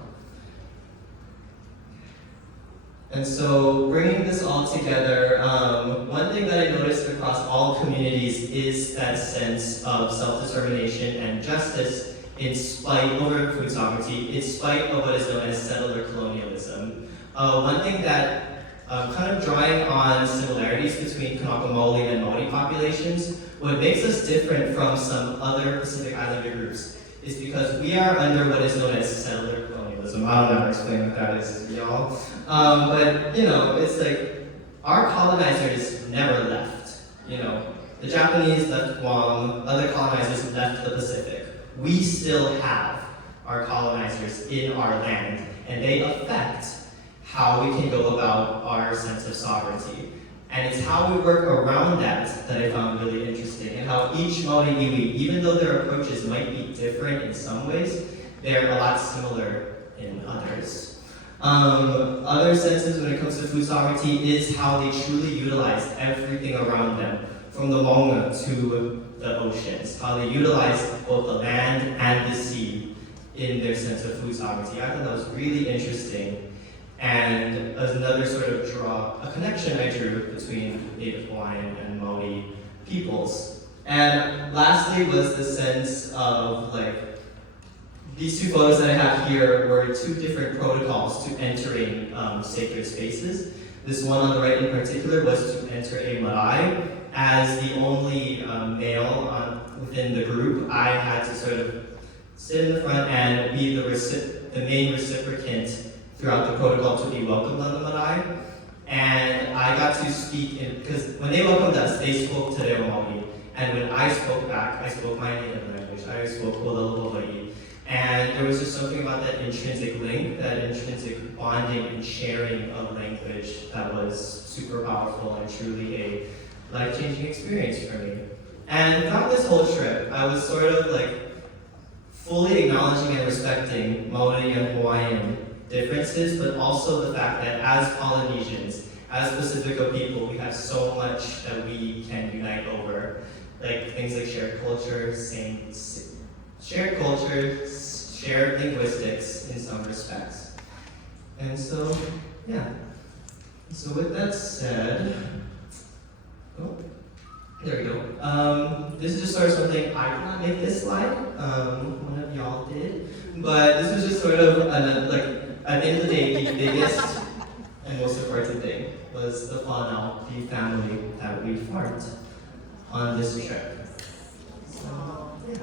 And so bringing this all together, one thing that I noticed across all communities is that sense of self-determination and justice over food sovereignty, in spite of what is known as settler colonialism. One thing that kind of drawing on similarities between Kānaka, Maoli, and Maori populations, what makes us different from some other Pacific Islander groups is because we are under what is known as settler colonialism. I don't know how to explain what that is to y'all. But, it's like our colonizers never left. The Japanese left Guam, other colonizers left the Pacific. We still have our colonizers in our land, and they affect how we can go about our sense of sovereignty. And it's how we work around that I found really interesting, and how each Maori iwi, even though their approaches might be different in some ways, they're a lot similar in others. Other senses when it comes to food sovereignty is how they truly utilize everything around them, from the maunga to the oceans, how they utilize both the land and the sea in their sense of food sovereignty. I thought that was really interesting. And as another sort of a connection I drew between Native Hawaiian and Maori peoples. And lastly was the sense of these two photos that I have here were two different protocols to entering sacred spaces. This one on the right in particular was to enter a marae. As the only male within the group, I had to sort of sit in the front and be the main reciprocant throughout the protocol to be welcomed on the marae. And I got to speak because when they welcomed us, they spoke to their Maoli. And when I spoke back, I spoke my native language. I spoke Hawaii. And there was just something about that intrinsic link, that intrinsic bonding and sharing of language that was super powerful and truly a life-changing experience for me. And throughout this whole trip, I was sort of fully acknowledging and respecting Maori and Hawaiian differences, but also the fact that as Polynesians, as Pacifico people, we have so much that we can unite over. Things like shared culture, shared linguistics in some respects. And so, yeah. So with that said, there we go. This is just sort of something, I did not make this slide, one of y'all did, but this was just sort of, at the end of the day, the biggest and most important thing was the whānau, the family that we formed on this trip. So, yeah.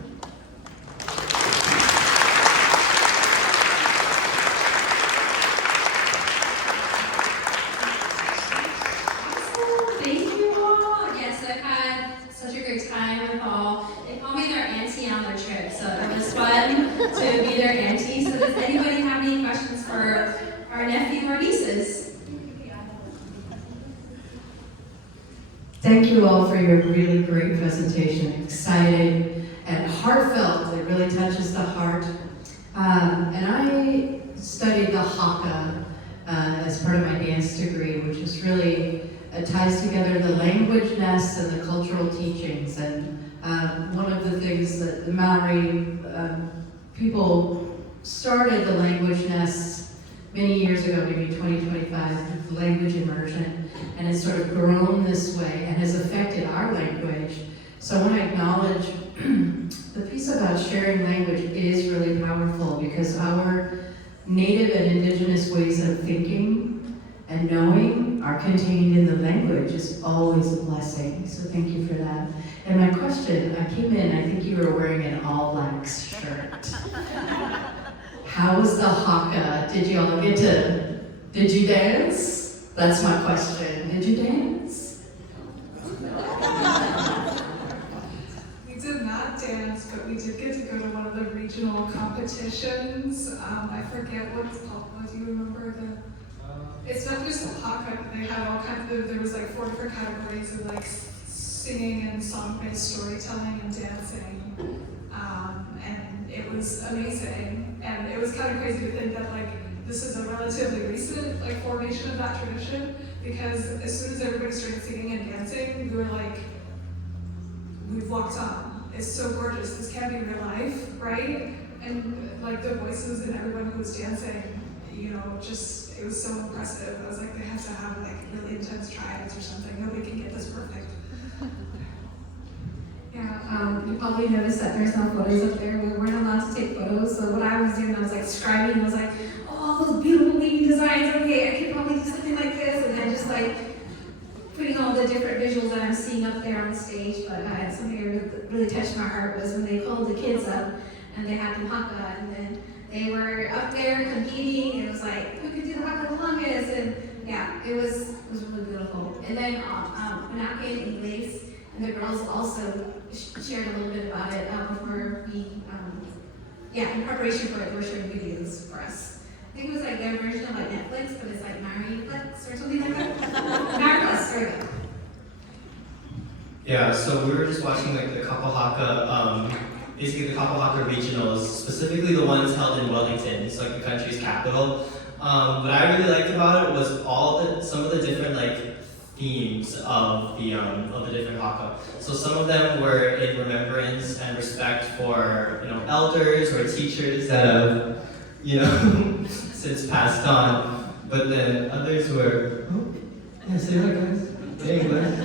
Thank you all. Yes, I've had such a great time with all. They call me their auntie on their trip, so it was fun to be their auntie. So does anybody have any questions for our nephew or nieces? Thank you all for your really great presentation. Exciting and heartfelt. It really touches the heart. And I studied the haka as part of my dance degree, which is really ties together the language nest and the cultural teachings. And one of the things that the Maori people started the language nest many years ago, maybe 2025, with language immersion, and it's sort of grown this way and has affected our language. So I want to acknowledge the piece about sharing language is really powerful, because our native and indigenous ways of thinking and knowing are contained in the language is always a blessing. So thank you for that. And my question, I came in, I think you were wearing an all black shirt. How was the haka? Did you all did you dance? That's my question. Did you dance? We did not dance, but we did get to go to one of the regional competitions. I forget what it's called. Do you remember it's not just the haka, but they had all kinds of, there was like 4 different categories of like singing and song-based storytelling and dancing. And it was amazing. And it was kind of crazy to think that like this is a relatively recent like formation of that tradition, because as soon as everybody started singing and dancing, we were like, we've walked on. It's so gorgeous. This can't be real life, right? And like the voices and everyone who was dancing, you know, just, it was so impressive. I was like, they have to have like really intense triads or something. Nobody can get this perfect. Yeah, you probably noticed that there's no photos up there. We weren't allowed to take photos, so what I was doing, I was like scribing. I was like, oh, all those beautiful wavy designs. Okay, I could probably do something like this, and then just like putting all the different visuals that I'm seeing up there on the stage. But something that really touched my heart was when they called the kids up and they had the haka, and then they were up there competing. It was like, who could do the haka the longest? And yeah, it was really beautiful. And then Kānaka and English, and the girls also shared a little bit about it before we, in preparation for it, they were showing videos for us. I think it was like their version of like Netflix, but it's like Maori-Flix or something like that. Maori-Flix, there we go. Yeah, so we were just watching like the Kapahaka, basically the Kapahaka regionals, specifically the ones held in Wellington, it's like the country's capital. What I really liked about it was some of the different like themes of the different haka. So some of them were in remembrance and respect for elders or teachers that have since passed on. But then others were say hi guys. Hey English.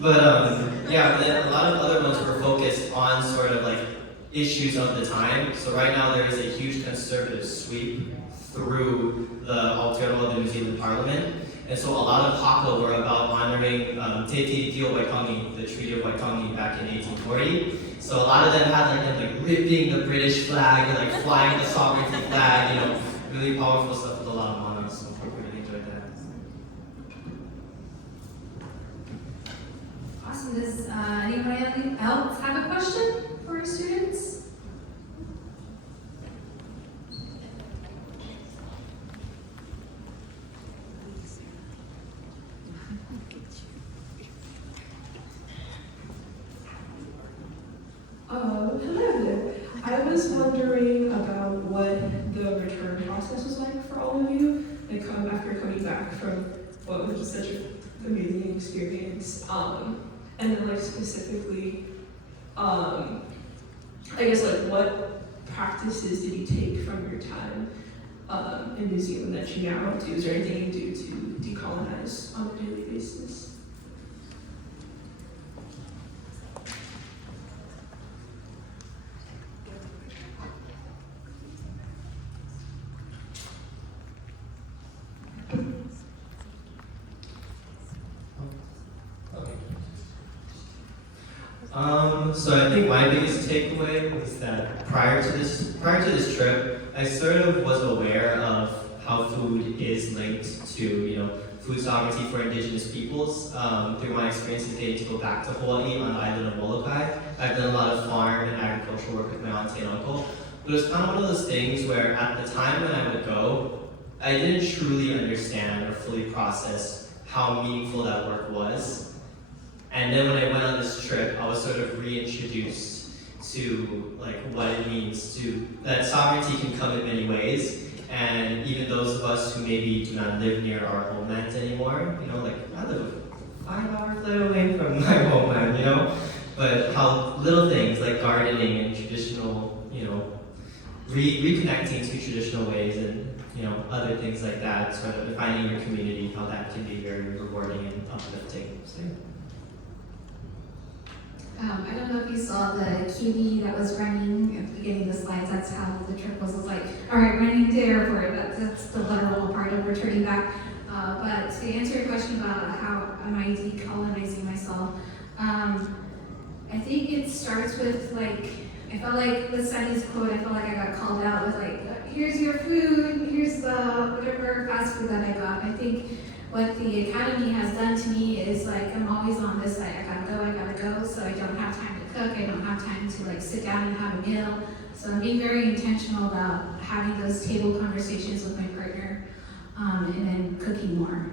But then a lot of other ones were focused on sort of like issues of the time. So right now there is a huge conservative sweep through the Aotearoa, the New Zealand Parliament. And so a lot of haka were about honoring Te Te Tio Waitangi, the Treaty of Waitangi back in 1840. So a lot of them had them ripping the British flag and like flying the sovereignty flag, really powerful stuff with a lot of mana. So I really enjoyed that. Awesome. Does anybody else have a question for our students? Hello. I was wondering about what the return process was like for all of you, like after coming back from what was just such an amazing experience. And then like specifically, I guess like what practices did you take from your time in New Zealand that you now do? Is there anything you do to decolonize on a daily basis? So I think my biggest takeaway was that prior to this trip, I sort of was aware of how food is linked to food sovereignty for Indigenous peoples. Through my experiences getting to go back to Hawaii on the island of Molokai, I've done a lot of farm and agricultural work with my auntie and uncle. But it was kind of one of those things where at the time when I would go, I didn't truly understand or fully process how meaningful that work was. And then when I went on this trip, I was sort of reintroduced to like what it means to that sovereignty can come in many ways, and even those of us who maybe do not live near our homelands anymore, like I live a 5-hour flight away from my homeland, but how little things like gardening and traditional, reconnecting to traditional ways and other things like that, sort of defining your community, how that can be very rewarding and uplifting. So, I don't know if you saw the QB that was running at the beginning of the slides. That's how the trip was. It was like, all right, running to the airport. That's the literal part of returning back. But to answer your question about how am I decolonizing myself, I think it starts with I felt like with Sunny's quote, I felt like I got called out with here's your food, here's the whatever fast food that I got. I think what the Academy has done to me is I'm always on this I gotta go, so I don't have time to cook, I don't have time to sit down and have a meal. So I'm being very intentional about having those table conversations with my partner, and then cooking more.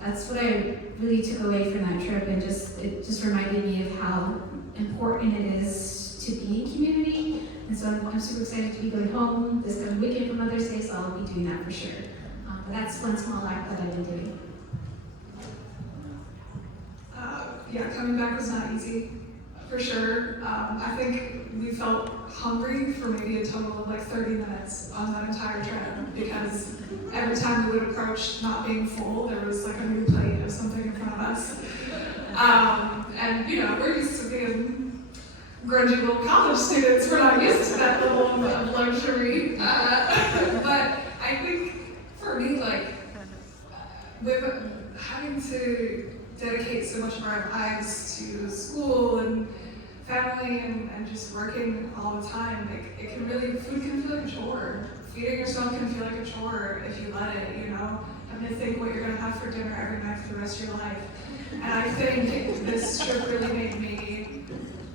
That's what I really took away from that trip, and it just reminded me of how important it is to be in community. And so I'm super excited to be going home this coming weekend for Mother's Day, so I'll be doing that for sure. But that's one small act that I've been doing. Coming back was not easy, for sure. I think we felt hungry for maybe a total of 30 minutes on that entire trip, because every time we would approach not being full, there was a new plate of something in front of us. And we're used to being grungy little college students. We're not used to that level of luxury. But I think for me, with having to dedicate so much of our lives to school and family and just working all the time, food can feel like a chore. Feeding yourself can feel like a chore if you let it, having to think what you're gonna have for dinner every night for the rest of your life. And I think this trip really made me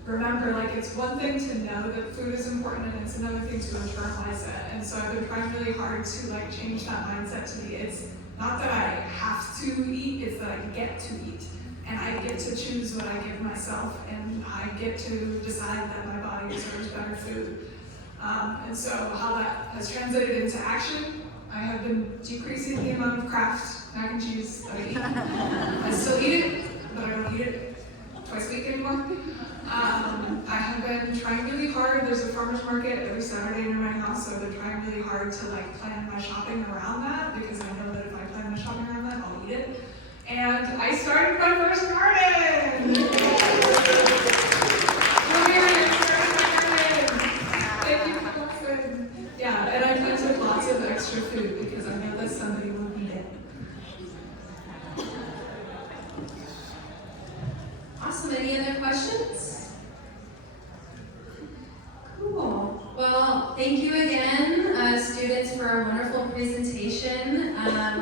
remember, it's one thing to know that food is important, and it's another thing to internalize it. And so I've been trying really hard to change that mindset to be, it's not that I have to eat, it's that I get to eat. And I get to choose what I give myself, and I get to decide that my body deserves better food. And so how that has translated into action, I have been decreasing the amount of Kraft mac and cheese that I eat. I still eat it, but I don't eat it twice a week anymore. I have been trying really hard. There's a farmer's market every Saturday near my house, so I've been trying really hard to plan my shopping around that, because I know that if I plan my shopping around that, I'll eat it. And I started my first garden! Come here, I started my garden! Thank you for listening. Yeah, and I planted lots of extra food because I know that somebody will need it. Awesome. Any other questions? Cool. Well, thank you again, students, for a wonderful presentation.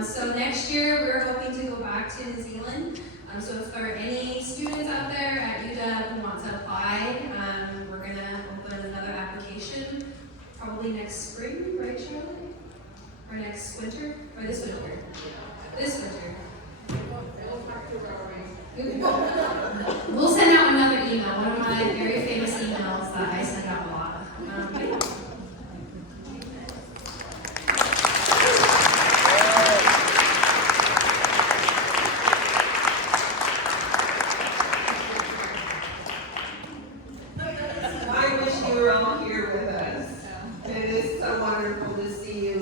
So next year, we're hoping to go back to New Zealand. So if there are any students out there at UW who want to apply, we're going to open another application probably next spring, right, Shayla? Or next winter? Or this winter? This winter. We'll send out another email, one of my very famous emails that I send out a lot. Yeah. I wish you were all here with us. It is so wonderful to see you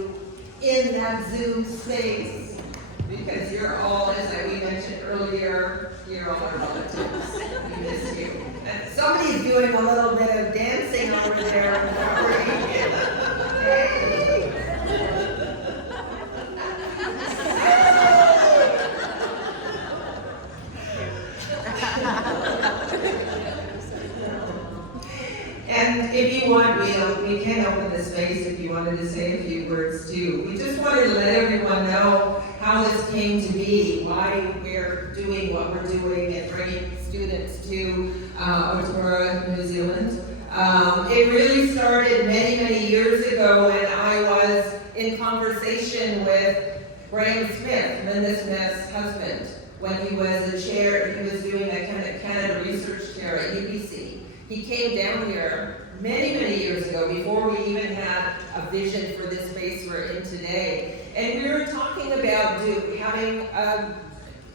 in that Zoom space, because you're all, as we mentioned earlier, you're all our relatives. We miss you. And somebody's doing a little bit of dancing over there. Hey. And if you want, we can open the space if you wanted to say a few words too. We just wanted to let everyone know how this came to be, why we're doing what we're doing and bringing students to Aotearoa, New Zealand. It really started many, many years ago when I was in conversation with Graham Smith, Linda Smith's husband, when he was a chair, he was doing a kind of Canada research chair at UBC. he came down here many, many years ago, before we even had a vision for this space we're in today. And we were talking about having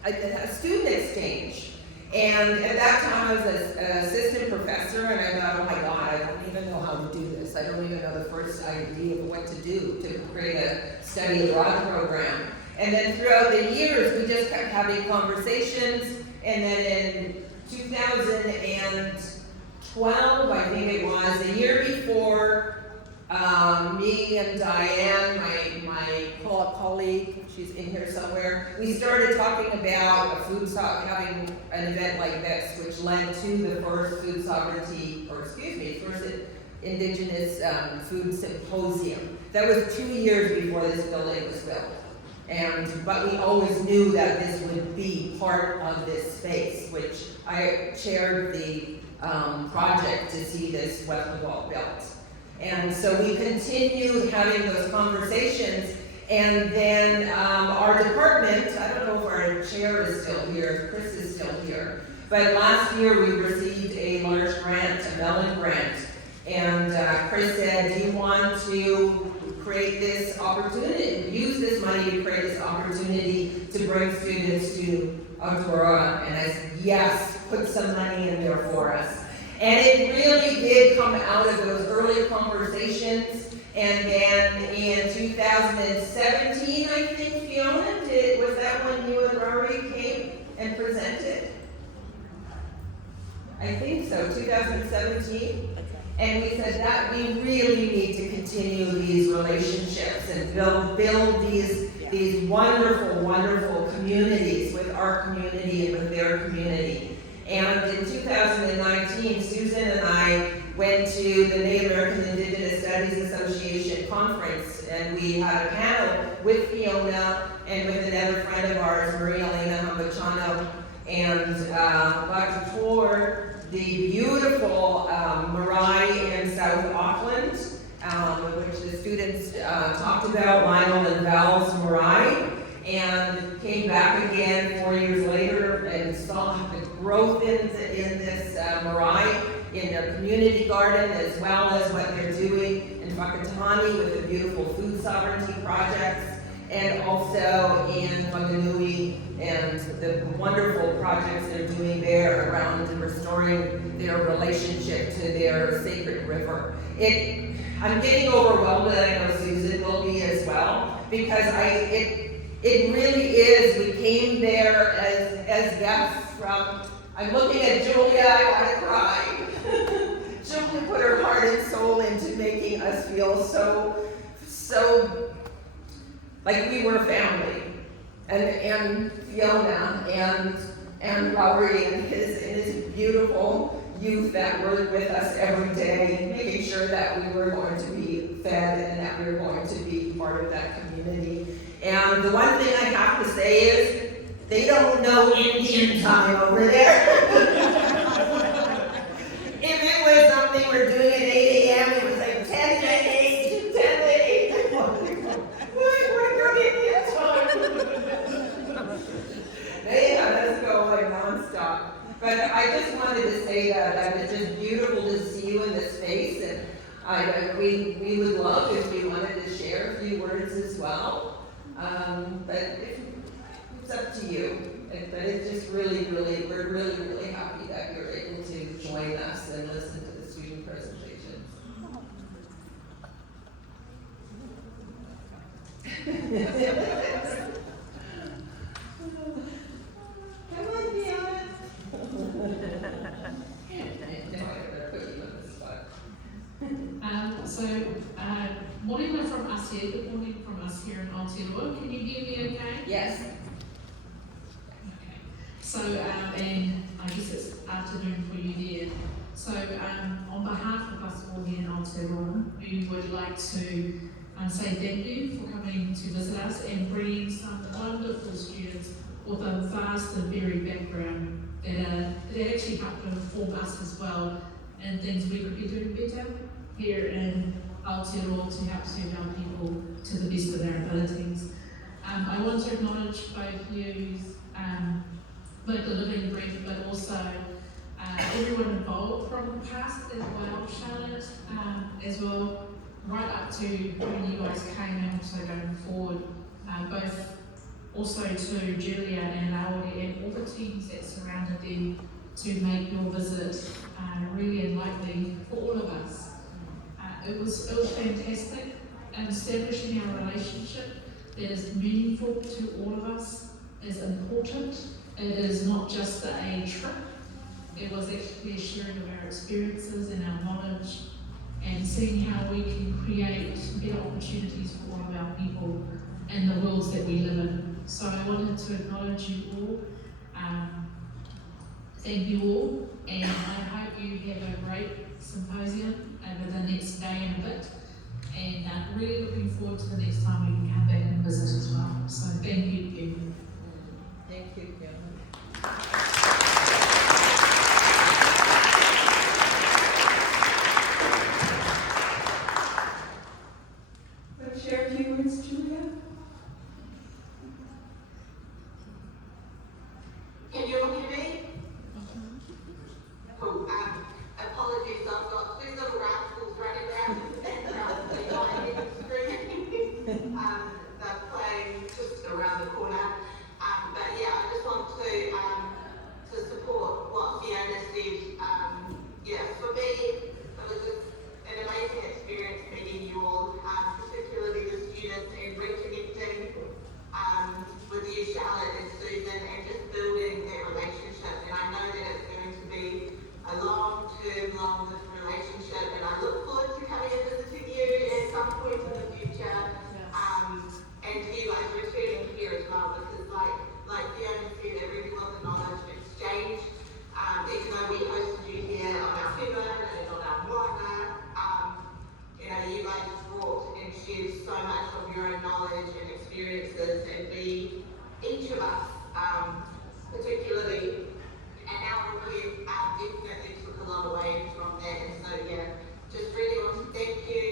a student exchange. And at that time, I was an assistant professor, and I thought, oh my God, I don't even know how to do this. I don't even know the first idea of what to do to create a study abroad program. And then throughout the years, we just kept having conversations. And then in 2012, I think it was, a year before, me and Diane, my colleague, she's in here somewhere, we started talking about having an event like this, which led to the first food sovereignty, first Indigenous food symposium. That was 2 years before this building was built. But we always knew that this would be part of this space, which I chaired the project to see this website built. And so we continued having those conversations, and then our department, I don't know if our chair is still here, Chris is still here, but last year we received a large grant, a Mellon grant, and Chris said, do you want to create this opportunity, use this money to create this opportunity to bring students to Aotearoa? And I said, yes, put some money in there for us. And it really did come out of those early conversations. And then in 2017, I think, Fiona, was that when you and Rory came and presented? I think so, 2017. And we said that we really need to continue these relationships and build these wonderful, wonderful communities with our community and with their community. And in 2019, Susan and I went to the Native American Indigenous Studies Association conference, and we had a panel with Fiona and with another friend of ours, Maria-Elena Hambachano, and got to tour the beautiful marae in South Auckland, which the students talked about, Lionel and Val's marae, and came back again 4 years later and saw the growth in this marae in their community garden, as well as what they're doing in Whakatahani with the beautiful food sovereignty projects, and also in Whanganui and the wonderful projects they're doing there around restoring their relationship to their sacred river. I'm getting overwhelmed, and I know Susan will be as well, because it really is, we came there as guests from, I'm looking at Julia, I want to cry. Julia put her heart and soul into making us feel so like we were family. And Fiona and Rory and his beautiful youth that were with us every day, making sure that we were going to be fed and that we were going to be part of that community. And the one thing I have to say is, they don't know Indian time over there. If it was something we're doing at 8 a.m., it was like 10 to 8, 10 to 8. We're Indian time. They had us go like nonstop. But I just wanted to say that it's just beautiful to see you in this space, and we would love if you wanted to share a few words as well. But it's up to you. But it's just really, we're really happy that you're able to join us and listen to the student presentations. Come on, Fiona. Morning from us here, good morning from us here in Aotearoa. Can you hear me okay? Yes. Okay. So, and I guess it's afternoon for you there. So, on behalf of us all here in Aotearoa, we would like to say thank you for coming to visit us and bringing some wonderful students with a vast and varied background that actually helped to inform us as well and things we could be doing better here in Aotearoa to help serve our people to the best of our abilities. I want to acknowledge both you's Medical Living Brief, but also everyone involved from the past as well, Charlotte, as well, right up to when you guys came and also going forward, both also to Julia and Maoli and all the teams that surrounded them to make your visit really enlightening for all of us. It was fantastic, and establishing our relationship that is meaningful to all of us is important. It is not just a trip. It was actually a sharing of our experiences and our knowledge and seeing how we can create better opportunities for all of our people in the worlds that we live in. So I wanted to acknowledge you all. Thank you all, and I hope you have a great symposium over the next day and a bit. And really looking forward to the next time we can come back and visit as well. So thank you. Thank you, Kim. Want to share a few words, Julia? Can you look at me? Cool. Apologies, I've got two little rascals running around behind the screen. They're playing just around the corner. But yeah, I just want to support what Fiona said. Yeah, for me, it was just an amazing experience meeting you all, particularly the students, and reconnecting with you, Charlotte and Susan, and just building that relationship. And I know that it's going to be a long-term, long-lived relationship, and I look forward to coming and visiting you at some point in the future. And you guys returning here as well, because like Fiona said, it really was a knowledge exchange. Even though we hosted you here on our Whima and on our Moana, you guys brought and shared so much of your own knowledge and experiences, and each of us, particularly, and our work definitely took a lot away from that. And so yeah, just really want to thank you.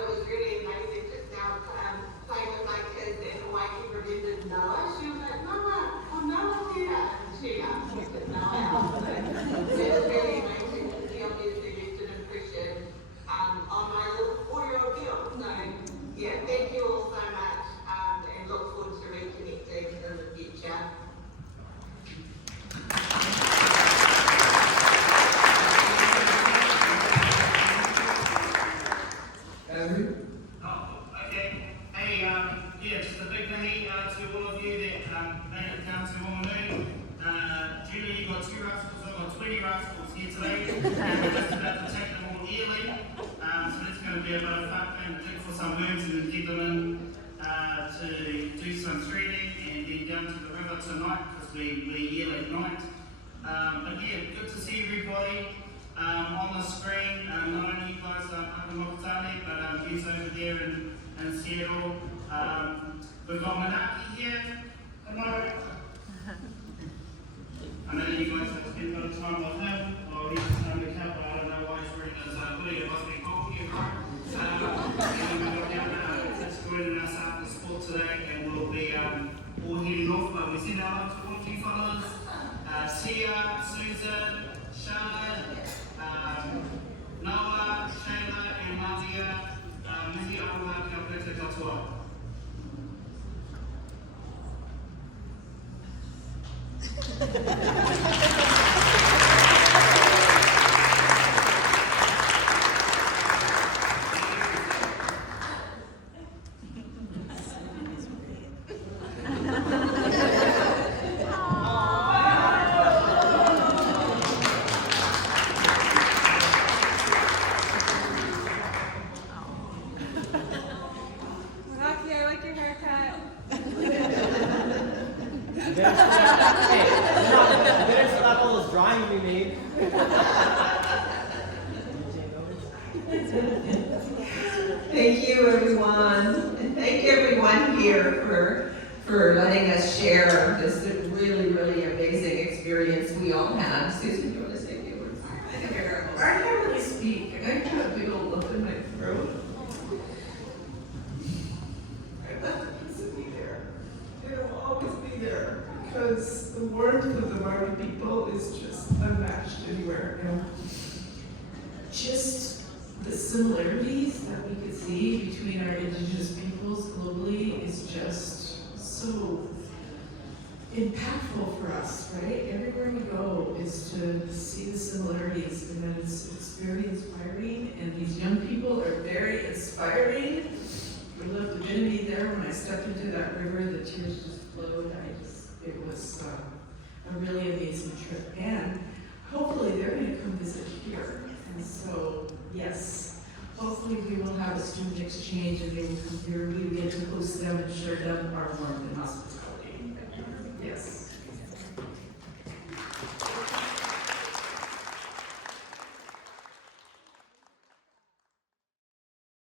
It was really amazing just now playing with my kids, and Hawaii remembered Noah. She was like, Noah, oh Noah's here. And she put Noah out. So it was really amazing. He obviously left an impression on my little 4-year-old girl. So yeah, thank you all so much, and look forward to reconnecting in the future. Okay. Hey, yeah, just a big thank you to all of you that made it down to Whanganui. Julia, you got 2 rascals, I've got 20 rascals here today. And we're just about to take them all yearly. So it's going to be a bit of fun and dig for some worms and then get them in to do some streaming and then down to the river tonight because we're yearly at night. But yeah, good to see everybody. On the screen, not only you guys up in Mokotane, but he's over there in Seattle. We've got Manaki here. Hello. I know you guys have spent a bit of time with him. Well, he's undercover. I don't know why he's wearing his hoodie. It must be cold here, right? And we've got down that's joining us after sport today, and we'll be all heading off. But we send out love to all of you fellas. Tia, Susan, Charlotte, Noah, Shayla, and Maleah, mihi aroha kia wǝtë katoa. Thank you, everyone, and thank everyone here for letting us share this really, really amazing experience we all had. Susan, do you want to say a few words? I can't really speak. I got a big old lump in my throat. I left a piece of me there. It'll always be there because the more warmth of the Maori people is just unmatched anywhere. And just the similarities that we could see between our Indigenous peoples globally is just so impactful for us, right? Everywhere we go is to see the similarities, and then it's very inspiring, and these young people are very inspiring. We love divinity there. When I stepped into that river, the tears just flowed. It was a really amazing trip, and hopefully they're going to come visit here. And so, yes, hopefully we will have a student exchange, and they will come here. We get to host them and share them our warmth and hospitality. Yes.